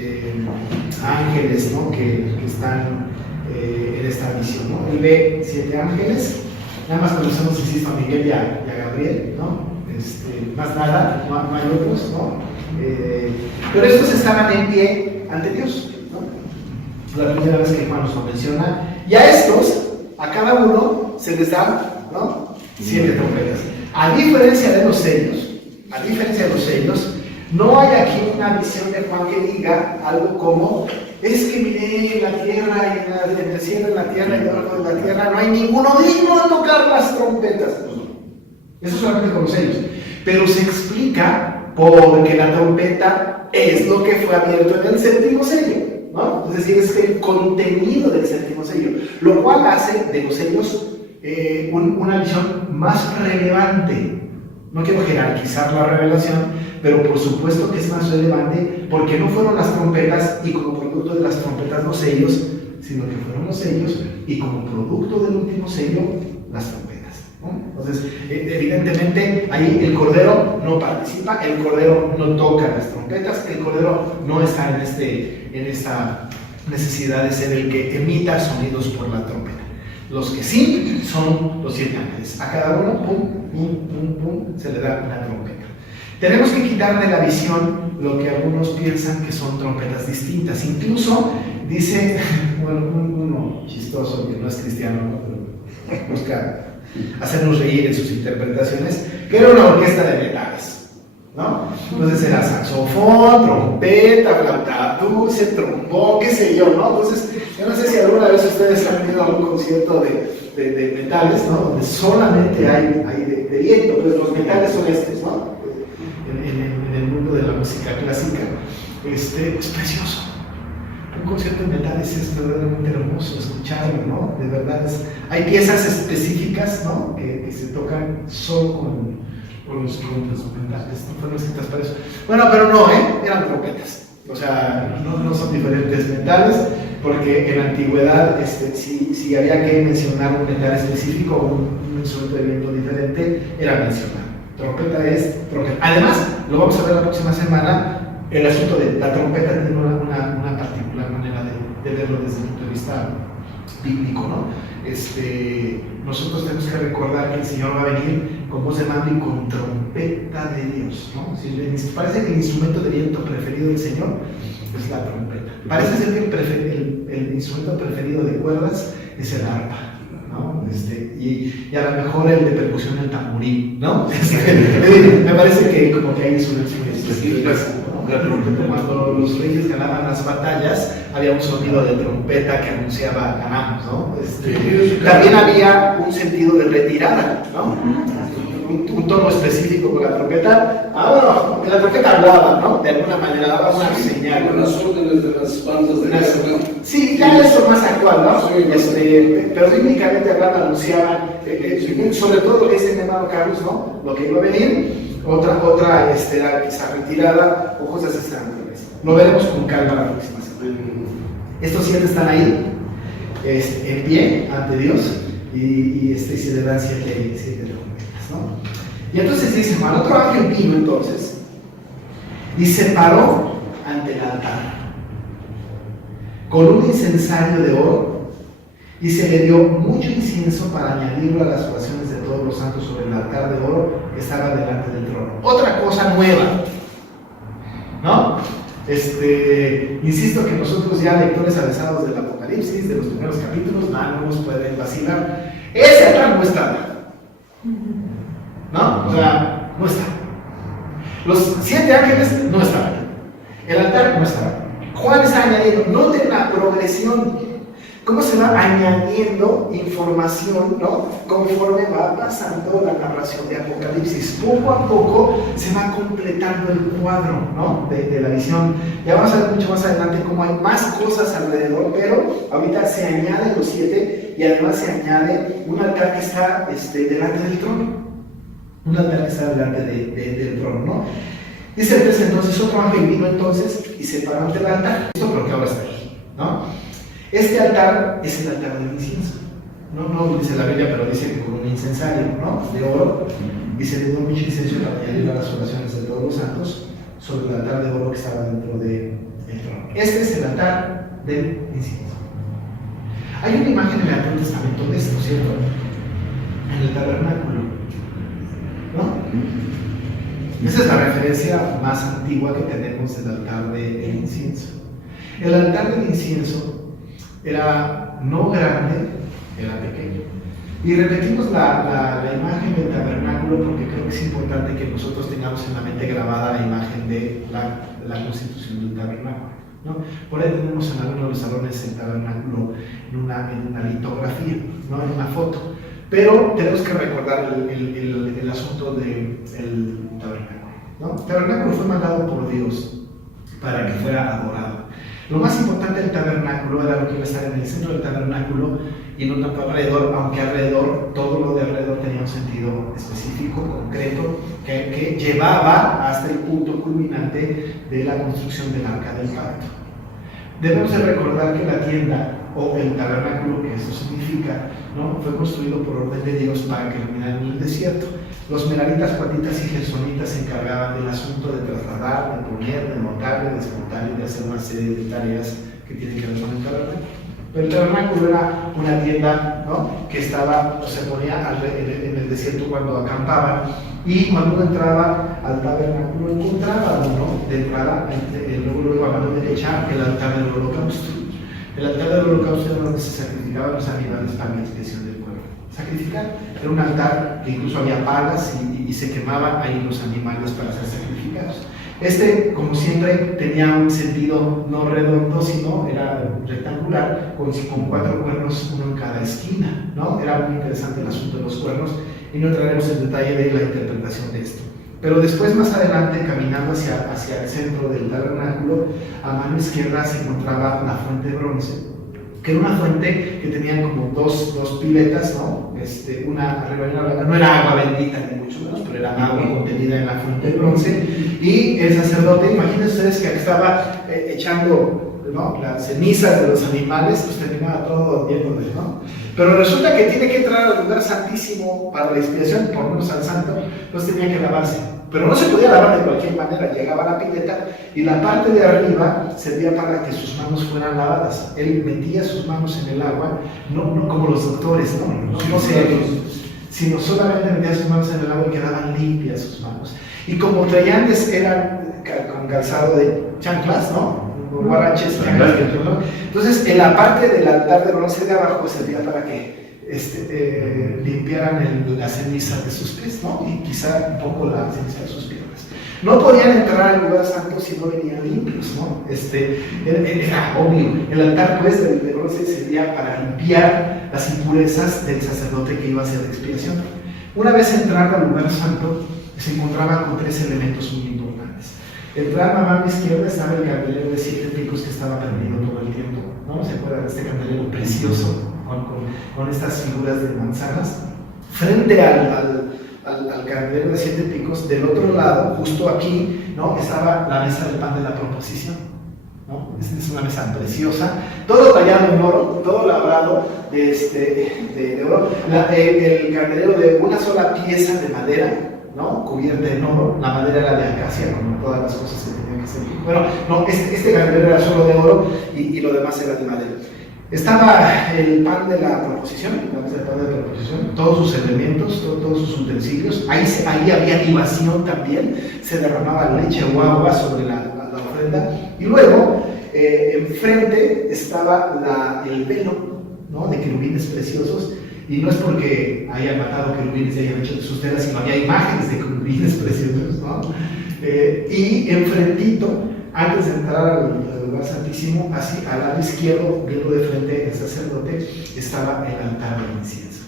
ángeles, ¿no? que están en esta visión, ¿no? Él ve 7 ángeles, nada más conocemos, insisto, a Miguel y a Gabriel, ¿no? Más nada, no hay otros, ¿no? Pero estos estaban en pie ante Dios, ¿no? La primera vez que Juan nos lo menciona, y a estos, a cada uno, se les da, ¿no? 7 trompetas. A diferencia de los sellos, no hay aquí una visión de Juan que diga algo como: es que miré la tierra y en el cielo, en la tierra y debajo de la tierra no hay ninguno digno de tocar las trompetas. Eso solamente con los sellos. Pero se explica porque la trompeta es lo que fue abierto en el séptimo sello, ¿no? Es decir, es el contenido del séptimo sello, lo cual hace de los sellos una visión más relevante. No quiero jerarquizar la revelación, pero por supuesto que es más relevante porque no fueron las trompetas y como producto de las trompetas los sellos, sino que fueron los sellos y como producto del último sello las trompetas, ¿no? Entonces, evidentemente ahí el Cordero no participa, el Cordero no toca las trompetas, el Cordero no está en esta necesidad de ser el que emita sonidos por la trompeta. Los que sí son los 7 ángeles. A cada uno, pum, pum, pum, pum, se le da una trompeta. Tenemos que quitar de la visión lo que algunos piensan que son trompetas distintas. Incluso dice, bueno, uno chistoso que no es cristiano, ¿no? Pero busca hacernos reír en sus interpretaciones, que era una orquesta de metales, ¿no? Entonces era saxofón, trompeta, flauta dulce, trombón, qué sé yo, ¿no? Entonces, yo no sé si alguna vez ustedes han ido a algún concierto de metales, ¿no? Donde solamente hay de viento, pues los metales son estos, ¿no? En el mundo de la música clásica, es precioso. Un concierto de metales es verdaderamente hermoso escucharlo, ¿no? De verdad, hay piezas específicas, ¿no? Que se tocan solo con los instrumentos metales, no fueron escritas para eso. Bueno, pero no, eran trompetas. O sea, no son diferentes metales, porque en la antigüedad, si había que mencionar un metal específico o un instrumento de viento diferente, era mencionado. Trompeta es trompeta. Además, lo vamos a ver la próxima semana, el asunto de la trompeta tiene una particular manera de verlo desde el punto de vista bíblico, ¿no? Nosotros tenemos que recordar que el Señor va a venir con voz de mando y con trompeta de Dios, ¿no? Parece que el instrumento de viento preferido del Señor es la trompeta. Parece ser que el instrumento preferido de cuerdas es el arpa, ¿no? Y a lo mejor el de percusión el tamborín, ¿no? Me parece que como que hay sonidos muy específicos, ¿no? Cuando los reyes ganaban las batallas, había un sonido de trompeta que anunciaba ganamos, ¿no? También había un sentido de retirada, ¿no? Un tono específico con la trompeta. Bueno, la trompeta hablaba, ¿no? De alguna manera daba una señal. Con las órdenes de las bandas de guerra. Sí, ya eso más actual, ¿no? Pero bíblicamente hablando anunciaban, sobre todo lo que dice mi hermano Carlos, ¿no? Lo que iba a venir. Otra era quizá retirada o cosas extrañas. Lo veremos con calma la próxima semana. Estos 7 están ahí, en pie ante Dios, y se le dan 7 trompetas, ¿no? Y entonces dice, otro ángel vino entonces y se paró ante el altar con un incensario de oro, y se le dio mucho incienso para añadirlo a las oraciones de todos los santos sobre el altar de oro que estaba delante del trono. Otra cosa nueva, ¿no? Insisto que nosotros ya lectores avesados del Apocalipsis, de los primeros capítulos, no nos pueden vacilar. Ese altar no está, ¿no? O sea, no está. Los 7 ángeles no estaban. El altar no estaba. Juan está añadiendo, noten la progresión, cómo se va añadiendo información, ¿no? Conforme va pasando la narración de Apocalipsis. Poco a poco se va completando el cuadro, ¿no? de la visión. Ya vamos a ver mucho más adelante cómo hay más cosas alrededor, pero ahorita se añaden los 7 y además se añade un altar que está delante del trono. Un altar que está delante del trono, ¿no? Dice el 3, entonces otro ángel vino entonces y se paró ante el altar. Esto creo que ahora está aquí, ¿no? Este altar es el altar del incienso. No dice la Biblia, pero dice que con un incensario, ¿no? De oro. Y se le dio mucho incienso para añadir a las oraciones de todos los santos sobre el altar de oro que estaba dentro del trono. Este es el altar del incienso. Hay una imagen en el Antiguo Testamento de esto, ¿cierto? En el tabernáculo, ¿no? Esa es la referencia más antigua que tenemos del altar del incienso. El altar del incienso era no grande, era pequeño. Y repetimos la imagen del tabernáculo porque creo que es importante que nosotros tengamos en la mente grabada la imagen de la constitución del tabernáculo, ¿no? Por ahí tenemos en algunos de los salones el tabernáculo en una litografía, ¿no? En una foto. Pero tenemos que recordar el asunto del tabernáculo, ¿no? El tabernáculo fue mandado por Dios para que fuera adorado. Lo más importante del tabernáculo era lo que iba a estar en el centro del tabernáculo y no tanto alrededor, aunque alrededor, todo lo de alrededor tenía un sentido específico, concreto, que llevaba hasta el punto culminante de la construcción del Arca del Pacto. Debemos de recordar que la tienda o el tabernáculo, que eso significa, ¿no? Fue construido por orden de Dios para que iluminara en el desierto. Los meraritas, cuatitas y gersonitas se encargaban del asunto de trasladar, de poner, de montar, de desmontar y de hacer una serie de tareas que tienen que ver con el tabernáculo. Pero el tabernáculo era una tienda, ¿no? Que estaba, se ponía en el desierto cuando acampaban, y cuando uno entraba al tabernáculo encontraba, ¿no? De entrada, luego a mano derecha, el altar del holocausto. El altar del holocausto era donde se sacrificaban los animales para la expiación del pueblo. Sacrificar era un altar que incluso había palas y se quemaban ahí los animales para ser sacrificados. Como siempre, tenía un sentido no redondo, sino era rectangular, con 4 cuernos, uno en cada esquina, ¿no? Era muy interesante el asunto de los cuernos y no entraremos en detalle de la interpretación de esto. Pero después, más adelante, caminando hacia el centro del tabernáculo, a mano izquierda se encontraba la fuente de bronce, que era una fuente que tenía como dos piletas, ¿no? Una arriba y una abajo. No era agua bendita ni mucho menos, pero era agua contenida en la fuente de bronce. Y el sacerdote, imagínense ustedes que estaba echando, ¿no? Las cenizas de los animales, pues terminaba todo lleno de, ¿no? Pero resulta que tiene que entrar al lugar santísimo para la expiación, por lo menos al santo, pues tenía que lavarse. Pero no se podía lavar de cualquier manera, llegaba a la pileta y la parte de arriba servía para que sus manos fueran lavadas. Él metía sus manos en el agua, no como los doctores, no serios, sino solamente metía sus manos en el agua y quedaban limpias sus manos. Y como traían, eran con calzado de chanclas, ¿no? Guaraches, chanclas, ¿no? Entonces, en la parte del altar de bronce de abajo servía para que limpiaran la ceniza de sus pies, ¿no? Y quizá un poco la ceniza de sus piernas. No podían entrar al lugar santo si no venían limpios, ¿no? Era obvio. El altar, pues, de bronce servía para limpiar las impurezas del sacerdote que iba a hacer la expiación. Una vez entrando al lugar santo, se encontraba con 3 elementos muy importantes. Entrando a mano izquierda estaba el candelero de 7 picos que estaba prendido todo el tiempo, ¿no? ¿Se acuerdan de este candelero precioso con estas figuras de manzanas? Frente al candelero de 7 picos, del otro lado, justo aquí, ¿no? Estaba la mesa del pan de la proposición, ¿no? Es una mesa preciosa, todo tallado en oro, todo labrado de oro. El candelero de una sola pieza de madera, ¿no? Cubierta en oro, la madera era de acacia, como todas las cosas que tenían que ser. Bueno, no, este candelero era solo de oro y lo demás era de madera. Estaba el pan de la proposición, la mesa del pan de la proposición, todos sus elementos, todos sus utensilios. Ahí había libación también, se derramaba leche o agua sobre la ofrenda. Y luego, enfrente estaba el velo, ¿no? De querubines preciosos. Y no es porque hayan matado querubines y hayan hecho de sus telas, sino había imágenes de querubines preciosos, ¿no? Y enfrentito, antes de entrar al lugar santísimo, así al lado izquierdo, viendo de frente el sacerdote, estaba el altar del incienso.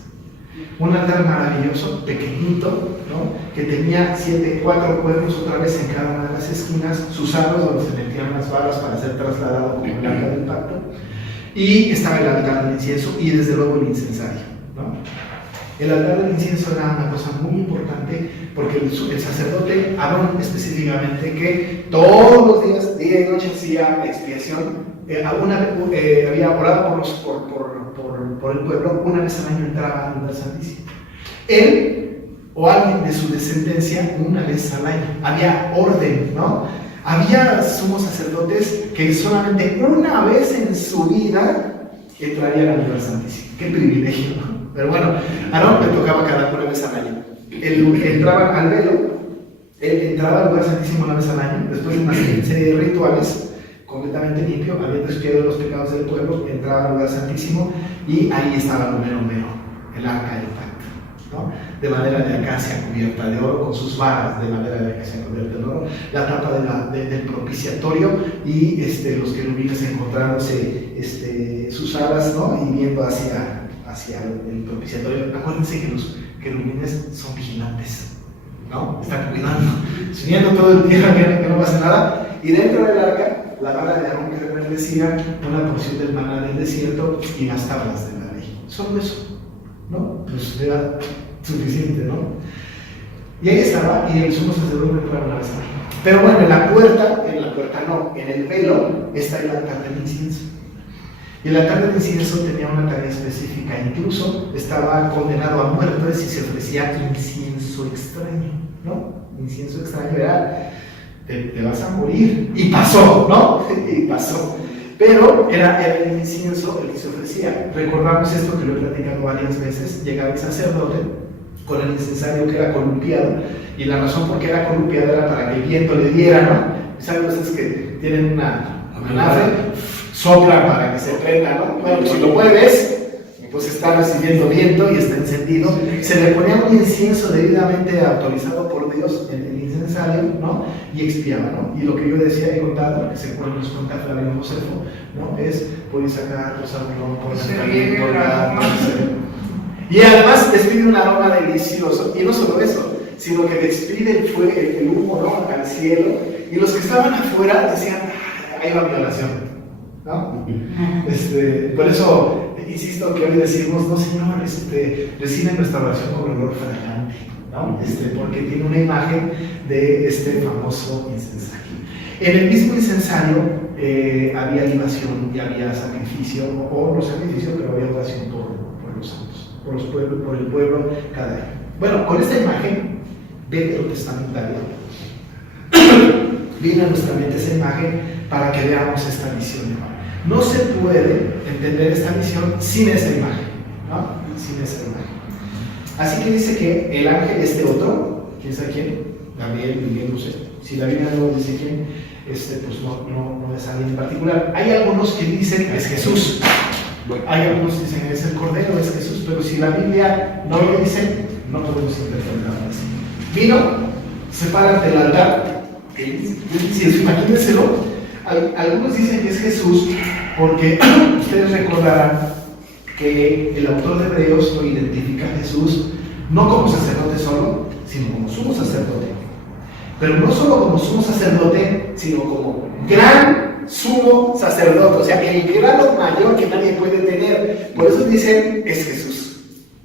Un altar maravilloso, pequeñito, ¿no? Que tenía 4 cuernos otra vez en cada una de las esquinas, sus aros donde se metían las varas para ser trasladado como el arca del pacto, y estaba el altar del incienso y desde luego el incensario, ¿no? El altar del incienso era una cosa muy importante porque el sacerdote, Aarón específicamente, que todos los días, día y noche, hacía expiación, había orado por el pueblo, una vez al año entraba al lugar santísimo. Él o alguien de su descendencia, una vez al año. Había orden, ¿no? Había sumos sacerdotes que solamente una vez en su vida entrarían al lugar santísimo. Qué privilegio, ¿no? Pero bueno, a Aarón le tocaba cada una vez al año. Él entraba al velo, él entraba al lugar santísimo una vez al año, después de una serie de rituales, completamente limpio, habiendo expiado los pecados del pueblo, entraba al lugar santísimo y ahí estaba lo mero, el arca del pacto, ¿no? De madera de acacia cubierta de oro, con sus varas de madera de acacia cubierta de oro, la tapa del propiciatorio y los querubines encontrándose sus alas, ¿no? Y viendo hacia el propiciatorio. Acuérdense que los querubines son vigilantes, ¿no? Están cuidando, viendo todo el día que no pasa nada. Y dentro del arca, la vara de Aarón que resplandecía, una porción del maná del desierto y las tablas de la ley. Solo eso, ¿no? Pues era suficiente, ¿no? Y ahí estaba, y el sumo sacerdote entraba una vez al año. Pero bueno, en el velo está el altar del incienso. Y el altar del incienso tenía una tarea específica, incluso estaba condenado a muerte si se ofrecía incienso extraño, ¿no? Incienso extraño era, te vas a morir. Y pasó, ¿no? Y pasó. Pero era el incienso el que se ofrecía. Recordamos esto que lo he platicado varias veces. Llegaba el sacerdote con el incensario que era columpiado, y la razón por qué era columpiado era para que el viento le diera, ¿no? ¿Saben ustedes que tienen una nave? Sopla para que se prenda, ¿no? Bueno, si lo mueves, pues está recibiendo viento y está encendido. Se le ponía un incienso debidamente autorizado por Dios en el incensario, ¿no? Y expiaba, ¿no? Y lo que yo decía y contaba, lo que se nos cuenta Flavio Josefo, ¿no? Es por sacar los árboles, por sacar por la. Y además despide un aroma delicioso, y no solo eso, sino que despide el humo, ¿no? Al cielo, y los que estaban afuera decían, ahí va mi oración, ¿no? Por eso insisto que hoy decimos, no Señor, recibe nuestra oración con olor fragante, ¿no? Porque tiene una imagen de este famoso incensario. En el mismo incensario había libación y había sacrificio, o no sacrificio, pero había oración por los santos, por el pueblo cada año. Bueno, con esta imagen veterotestamentaria viene a nuestra mente esa imagen para que veamos esta visión. No se puede entender esta visión sin esa imagen, ¿no? Sin esa imagen. Así que dice que el ángel, otro, ¿quién sabe quién? Gabriel, Miguel, no sé. Si la Biblia no dice quién, pues no es alguien en particular. Hay algunos que dicen que es Jesús. Hay algunos que dicen que es el Cordero, es Jesús, pero si la Biblia no lo dice, no podemos interpretarlo así. Vino, se para ante el altar, imagínenselo. Algunos dicen que es Jesús porque ustedes recordarán que el autor de Hebreos lo identifica a Jesús no como sacerdote solo, sino como sumo sacerdote. Pero no solo como sumo sacerdote, sino como gran sumo sacerdote, o sea, el grado mayor que nadie puede tener. Por eso dicen es Jesús,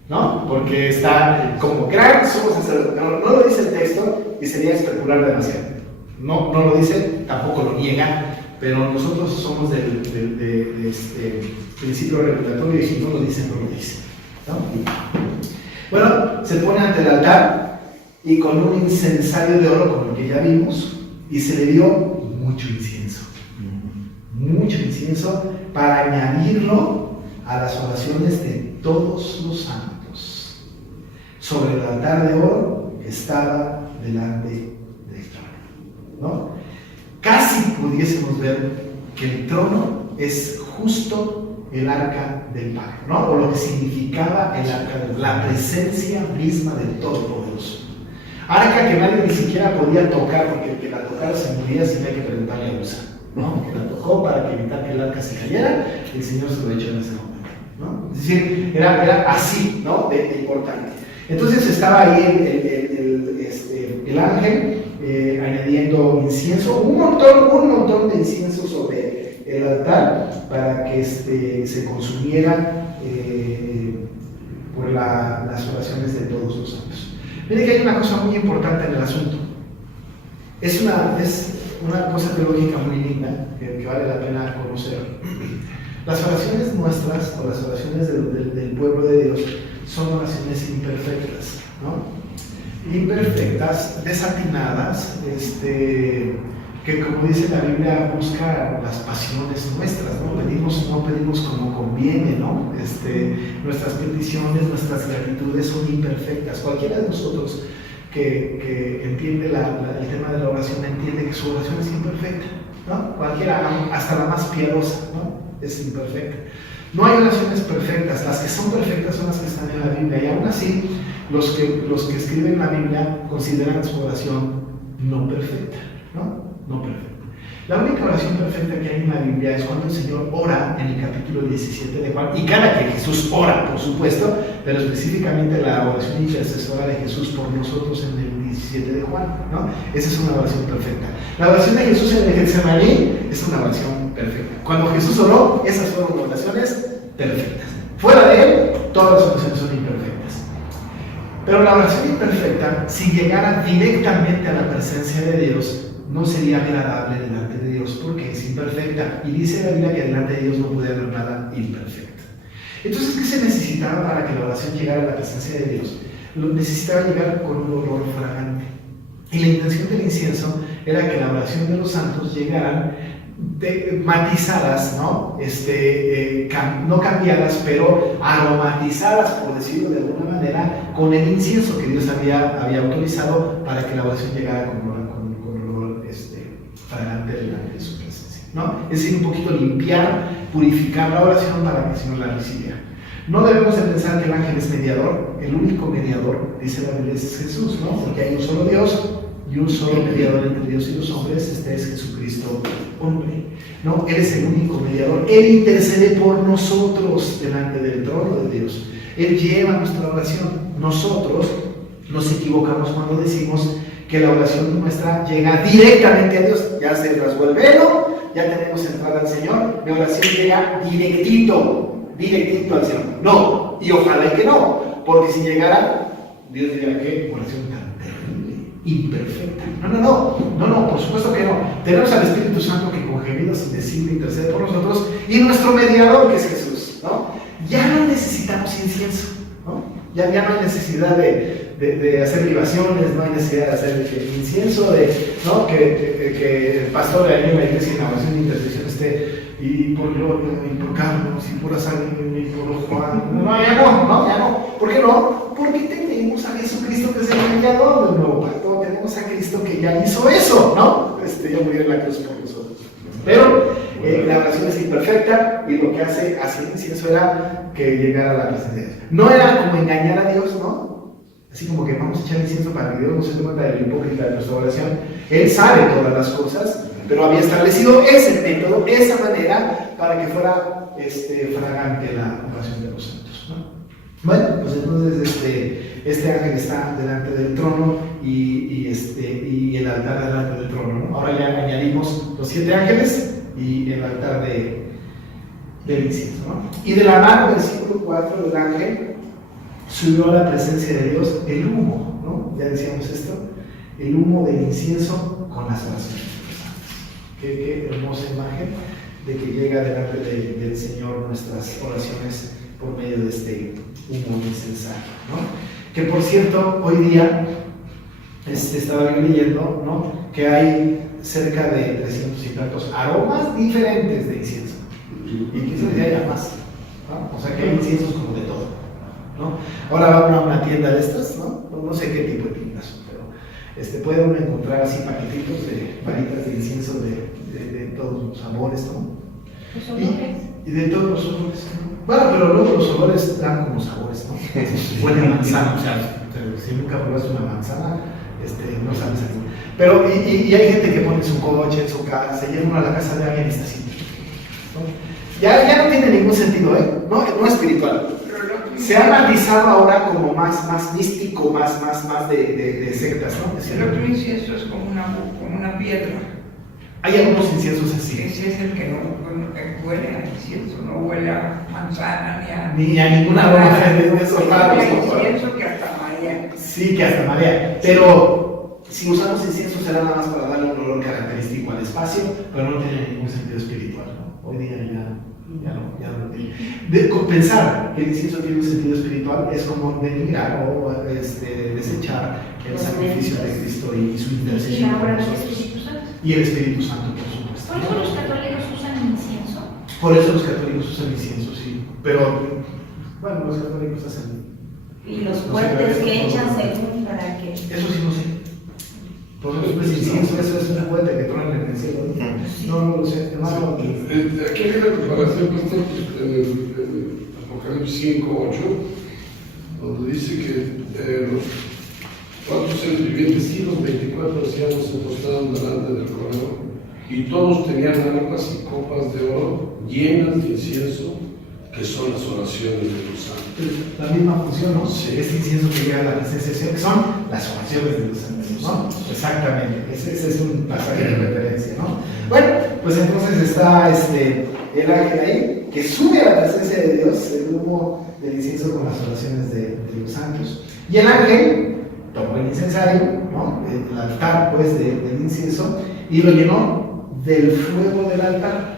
¿no? Porque está como gran sumo sacerdote. No lo dice el texto y sería especular demasiado. No lo dice, tampoco lo niega, pero nosotros somos del principio revelatorio y si no lo dice, no lo dice, ¿no? Bueno, se pone ante el altar y con un incensario de oro como el que ya vimos, y se le dio mucho incienso para añadirlo a las oraciones de todos los santos. Sobre el altar de oro estaba delante del trono, ¿no? Casi pudiésemos ver que el trono es justo el arca del pacto, ¿no? O lo que significaba el arca de la presencia misma del Todopoderoso. Arca que nadie ni siquiera podía tocar, porque el que la tocara se moría sin hay que preguntarle a Usa, ¿no? La tocó para evitar que el arca se cayera y el Señor se lo echó en ese momento, ¿no? Es decir, era así, ¿no? De importante. Entonces estaba ahí el ángel añadiendo incienso, un montón de incienso sobre el altar para que se consumiera por las oraciones de todos los santos. Miren que hay una cosa muy importante en el asunto. Es una cosa teológica muy linda que vale la pena conocer. Las oraciones nuestras o las oraciones del pueblo de Dios son oraciones imperfectas, ¿no? Imperfectas, desatinadas, que como dice la Biblia, busca las pasiones nuestras, ¿no? No pedimos como conviene, ¿no? Nuestras peticiones, nuestras gratitudes son imperfectas. Cualquiera de nosotros que entiende el tema de la oración entiende que su oración es imperfecta, ¿no? Cualquiera, hasta la más piadosa, ¿no? Es imperfecta. No hay oraciones perfectas, las que son perfectas son las que están en la Biblia, y aún así los que escriben la Biblia consideran su oración no perfecta, ¿no? No perfecta. La única oración perfecta que hay en la Biblia es cuando el Señor ora en el capítulo 17 de Juan, y cada que Jesús ora, por supuesto, pero específicamente la oración intercesora de Jesús por nosotros en el 17 de Juan, ¿no? Esa es una oración perfecta. La oración de Jesús en el Getsemaní es una oración perfecta. Cuando Jesús oró, esas fueron oraciones perfectas. Fuera de él, todas las oraciones son imperfectas. Pero la oración imperfecta, si llegara directamente a la presencia de Dios, no sería agradable delante de Dios porque es imperfecta. Y dice la Biblia que delante de Dios no puede haber nada imperfecto. Entonces, ¿qué se necesitaba para que la oración llegara a la presencia de Dios? Necesitaba llegar con un olor fragante. Y la intención del incienso era que la oración de los santos llegaran matizadas, ¿no? No cambiadas, pero aromatizadas, por decirlo de alguna manera, con el incienso que Dios había autorizado para que la oración llegara con olor fragante delante de su presencia, ¿no? Es decir, un poquito limpiar, purificar la oración para que el Señor la recibiera. No debemos de pensar que el ángel es mediador. El único mediador, dice la Biblia, es Jesús, ¿no? Porque hay un solo Dios y un solo mediador entre Dios y los hombres. Este es Jesucristo, hombre, ¿no? Él es el único mediador. Él intercede por nosotros delante del trono de Dios. Él lleva nuestra oración. Nosotros nos equivocamos cuando decimos que la oración nuestra llega directamente a Dios. Ya se rasgó el velo, ya tenemos entrada al Señor. Mi oración llega directito al Señor. No, y ojalá y que no, porque si llegara, Dios diría que oración tan terrible, imperfecta. No, por supuesto que no. Tenemos al Espíritu Santo que con gemidos indecibles intercede por nosotros, y nuestro mediador que es Jesús, ¿no? Ya no necesitamos incienso, ¿no? Ya no hay necesidad de hacer libaciones, no hay necesidad de hacer incienso, ¿no? Que el pastor ahí en la iglesia en la oración de intercesión esté y por Gloria, y por Carlos, y por Azalín, y por Juan. Ya no. ¿Por qué no? Porque tenemos a Jesucristo que es el mediador del nuevo pacto. Tenemos a Cristo que ya hizo eso, ¿no? Ya murió en la cruz por nosotros. Pero la oración es imperfecta, y lo que hace el incienso era que llegara a la presencia de Dios. No era como engañar a Dios, ¿no? Así como que vamos a echar incienso para que Dios no se dé cuenta de lo hipócrita de nuestra oración. Él sabe todas las cosas, pero había establecido ese método, esa manera, para que fuera fragante la oración de los santos, ¿no? Bueno, pues entonces este ángel está delante del trono y el altar delante del trono, ¿no? Ahora ya añadimos los 7 ángeles y el altar del incienso, ¿no? Y de la mano, versículo 4 del ángel, subió a la presencia de Dios el humo, ¿no? Ya decíamos esto, el humo del incienso con las oraciones. Qué hermosa imagen de que llega delante del Señor nuestras oraciones por medio de este humo incensario, ¿no? Que por cierto, hoy día estaba yo leyendo, ¿no? Que hay cerca de 300 y tantos aromas diferentes de incienso, y quizás ya haya más, ¿no? O sea que hay inciensos como de todo, ¿no? Ahora va a una tienda de estas, ¿no? No sé qué tipo de tiendas son, pero puede uno encontrar así paquetitos de varitas de incienso de todos los sabores, ¿no? ¿Los olores? Y de todos los olores, ¿no? Bueno, pero luego los olores dan como sabores, ¿no? Huele a manzana, o sea, si nunca probaste una manzana, no sabes así. Pero, y hay gente que pone en su coche, en su casa, se lleva uno a la casa de alguien y está así, ¿no? Ya no tiene ningún sentido, ¿eh? No espiritual. Se ha matizado ahora como más místico, más de sectas, ¿no? El otro incienso es como una piedra. Hay algunos inciensos así. Ese es el que no huele a incienso, no huele a manzana ni a ninguna aroma de esos raros. incienso que hasta marea. Sí, que hasta marea. Pero si usamos incienso será nada más para darle un olor característico al espacio, pero no tiene ningún sentido espiritual, ¿no? Hoy día ya no tiene. Pensar que el incienso tiene un sentido espiritual es como denigrar o desechar el sacrificio de Cristo y su intercesión. Y la obra del Espíritu Santo. y el Espíritu Santo, por supuesto. ¿Por eso los católicos usan incienso? Por eso los católicos usan incienso, sí. Pero, bueno, los católicos hacen. Y los puentes que echan según para que. Eso sí no sé. Por eso es incienso, eso es una puente que truena en el cielo. No lo sé, hermano. Aquí hay una comparación, pastor, en el Apocalipsis 5:8, donde dice que los 4 seres vivientes y los 24 ancianos se postraron delante del Cordero, y todos tenían arpas y copas de oro llenas de incienso, que son las oraciones de los santos. La misma función, ¿no? Sí. Este incienso que llega a la presencia del Señor, que son las oraciones de los santos, ¿no? Exactamente, ese es un pasaje de referencia, ¿no? Bueno, pues entonces está el ángel ahí, que sube a la presencia de Dios, el humo del incienso con las oraciones de los santos. Y el ángel tomó el incensario, ¿no? El altar, pues, del incienso, y lo llenó del fuego del altar.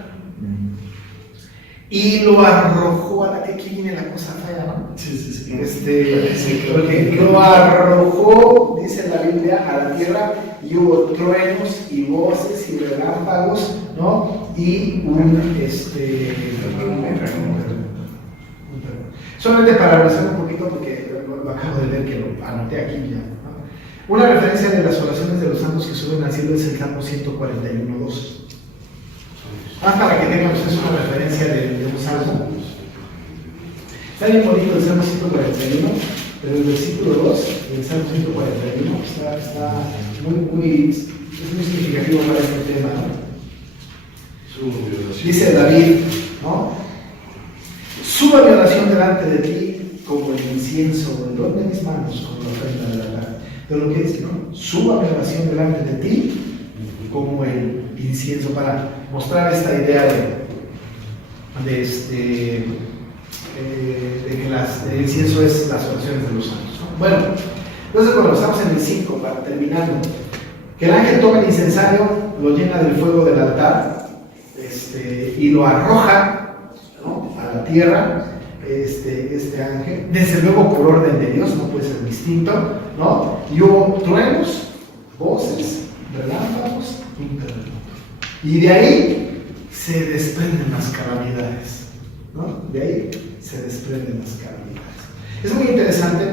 Y lo arrojó a la que aquí viene la cosa fea, ¿no? Sí. Porque lo arrojó, dice la Biblia, a la tierra, y hubo truenos y voces y relámpagos, ¿no? Y solamente para revisar un poquito, porque lo acabo de ver que lo anoté aquí ya, ¿no? Una referencia de las oraciones de los santos que suben al cielo es el Salmo 141:2. Para que tengan ustedes una referencia de un salmo. Está bien bonito el Salmo 141, pero el versículo 2 del Salmo 141 está muy significativo para este tema, ¿no? Dice David, ¿no? Suba mi oración delante de ti como el incienso, el don de mis manos como la ofrenda del altar. De lo que dice, ¿no? Suba mi oración delante de ti como el incienso, para mostrar esta idea de que el incienso es las oraciones de los santos, ¿no? Bueno, entonces cuando estamos en el 5, para terminarlo, que el ángel toma el incensario, lo llena del fuego del altar, y lo arroja, ¿no?, a la tierra, este ángel, desde luego por orden de Dios, no puede ser distinto, ¿no? Y hubo truenos, voces, relámpagos y un terremoto. Y de ahí se desprenden las calamidades, ¿no? De ahí se desprenden las calamidades. Es muy interesante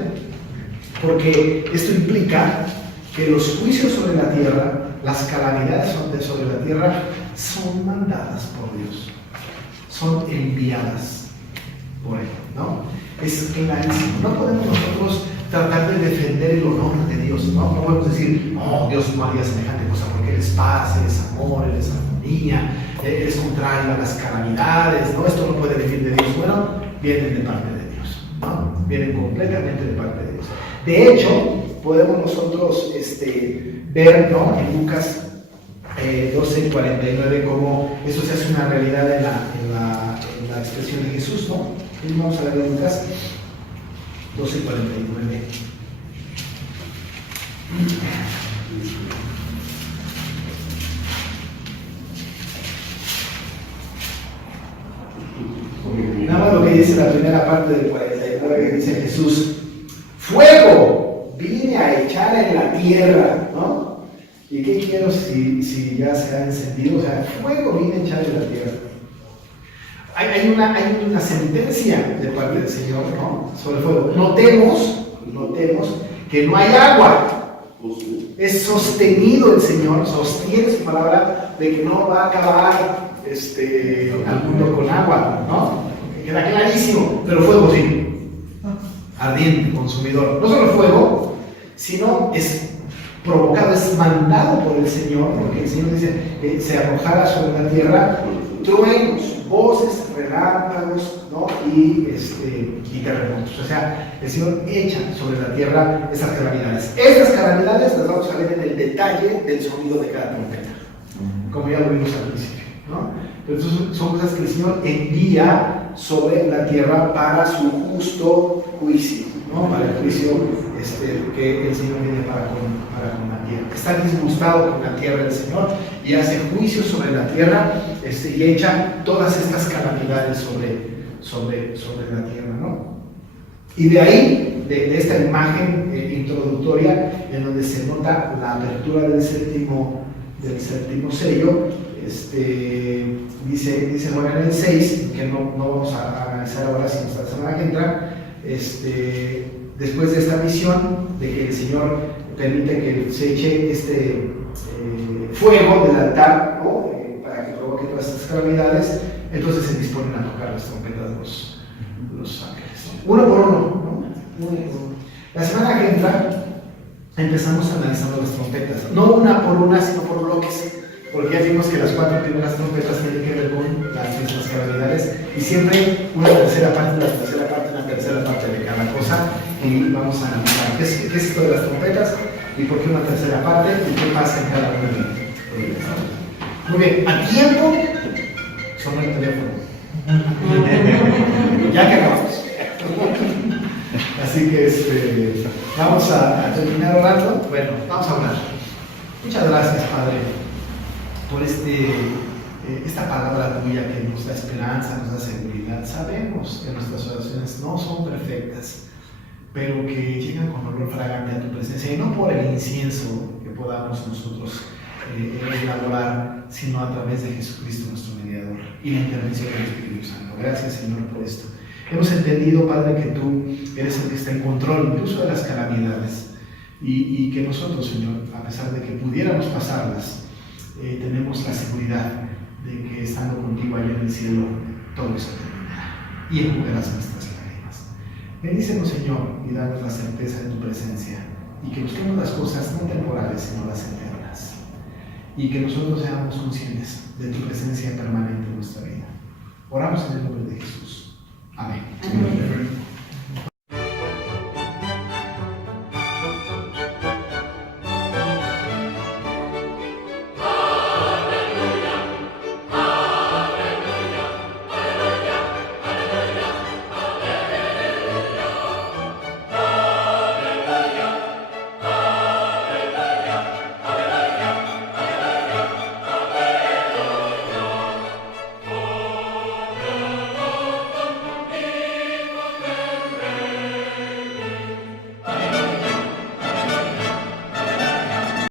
porque esto implica que los juicios sobre la tierra, las calamidades sobre la tierra, son mandadas por Dios, son enviadas por Él, ¿no? Es clarísimo. No podemos nosotros tratar de defender el honor de Dios, ¿no? No podemos decir, no, Dios no haría semejante cosa porque Él es paz, Él es amor, Él es armonía, Él es contrario a las calamidades, ¿no? Esto no puede venir de Dios. Bueno, vienen de parte de Dios, ¿no? Vienen completamente de parte de Dios. De hecho, podemos nosotros ver, ¿no?, en Lucas 12:49 cómo eso se hace una realidad en la expresión de Jesús, ¿no? Y vamos a ver en Lucas 12:49. Nada más lo que dice la primera parte del 49, que dice Jesús: fuego vine a echar en la tierra, ¿no? ¿Y qué quiero si ya se ha encendido? O sea, fuego vine a echar en la tierra. Hay una sentencia de parte del Señor, ¿no?, sobre el fuego. Notemos que no hay agua. Es sostenido el Señor, sostiene su palabra de que no va a acabar al mundo con agua, ¿no? Queda clarísimo, pero fuego sí, ardiente, consumidor. No solo fuego, sino es provocado, es mandado por el Señor, porque el Señor dice que se arrojara sobre la tierra truenos, voces, relámpagos, ¿no?, y terremotos. O sea, el Señor echa sobre la tierra estas calamidades. Estas calamidades las vamos a ver en el detalle del sonido de cada trompeta, como ya lo vimos al principio, ¿no? Pero entonces son cosas que el Señor envía sobre la tierra para su justo juicio, ¿no? Para el juicio que el Señor viene para con la tierra. Está disgustado con la tierra del Señor y hace juicio sobre la tierra, y echa todas estas calamidades sobre la tierra, ¿no? Y de ahí, de esta imagen introductoria, en donde se nota la apertura del séptimo del séptimo sello. Dice Juan en el 6, que no vamos a analizar ahora, sino hasta la semana que entra. Después de esta visión de que el Señor permite que se eche fuego del altar, ¿no? Para que provoque todas estas calamidades, entonces se disponen a tocar las trompetas de los ángeles. Uno por uno, ¿no? Uno por uno. La semana que entra empezamos analizando las trompetas, no una por una, sino por bloques, porque ya vimos que las 4 primeras trompetas tienen que ver con las calamidades, y siempre una tercera parte de cada cosa, y vamos a analizar qué es esto de las trompetas, y por qué una tercera parte, y qué pasa en cada una de ellas. Muy bien, a tiempo sonó el teléfono. Ya que acabamos. Así que vamos a terminar orando. Bueno, vamos a orar. Muchas gracias, Padre, por esta palabra tuya que nos da esperanza, nos da seguridad. Sabemos que nuestras oraciones no son perfectas, pero que llegan con olor fragante a tu presencia, y no por el incienso que podamos nosotros elaborar, sino a través de Jesucristo, nuestro mediador, y la intervención del Espíritu Santo. Gracias, Señor, por esto. Hemos entendido, Padre, que tú eres el que está en control incluso de las calamidades, y que nosotros, Señor, a pesar de que pudiéramos pasarlas, tenemos la seguridad de que estando contigo allá en el cielo, todo eso terminará y enjugarás nuestras lágrimas. Bendícenos, Señor, y danos la certeza de tu presencia, y que busquemos las cosas no temporales, sino las eternas, y que nosotros seamos conscientes de tu presencia permanente en nuestra vida. Oramos en el nombre de Jesús. Amén. Amén.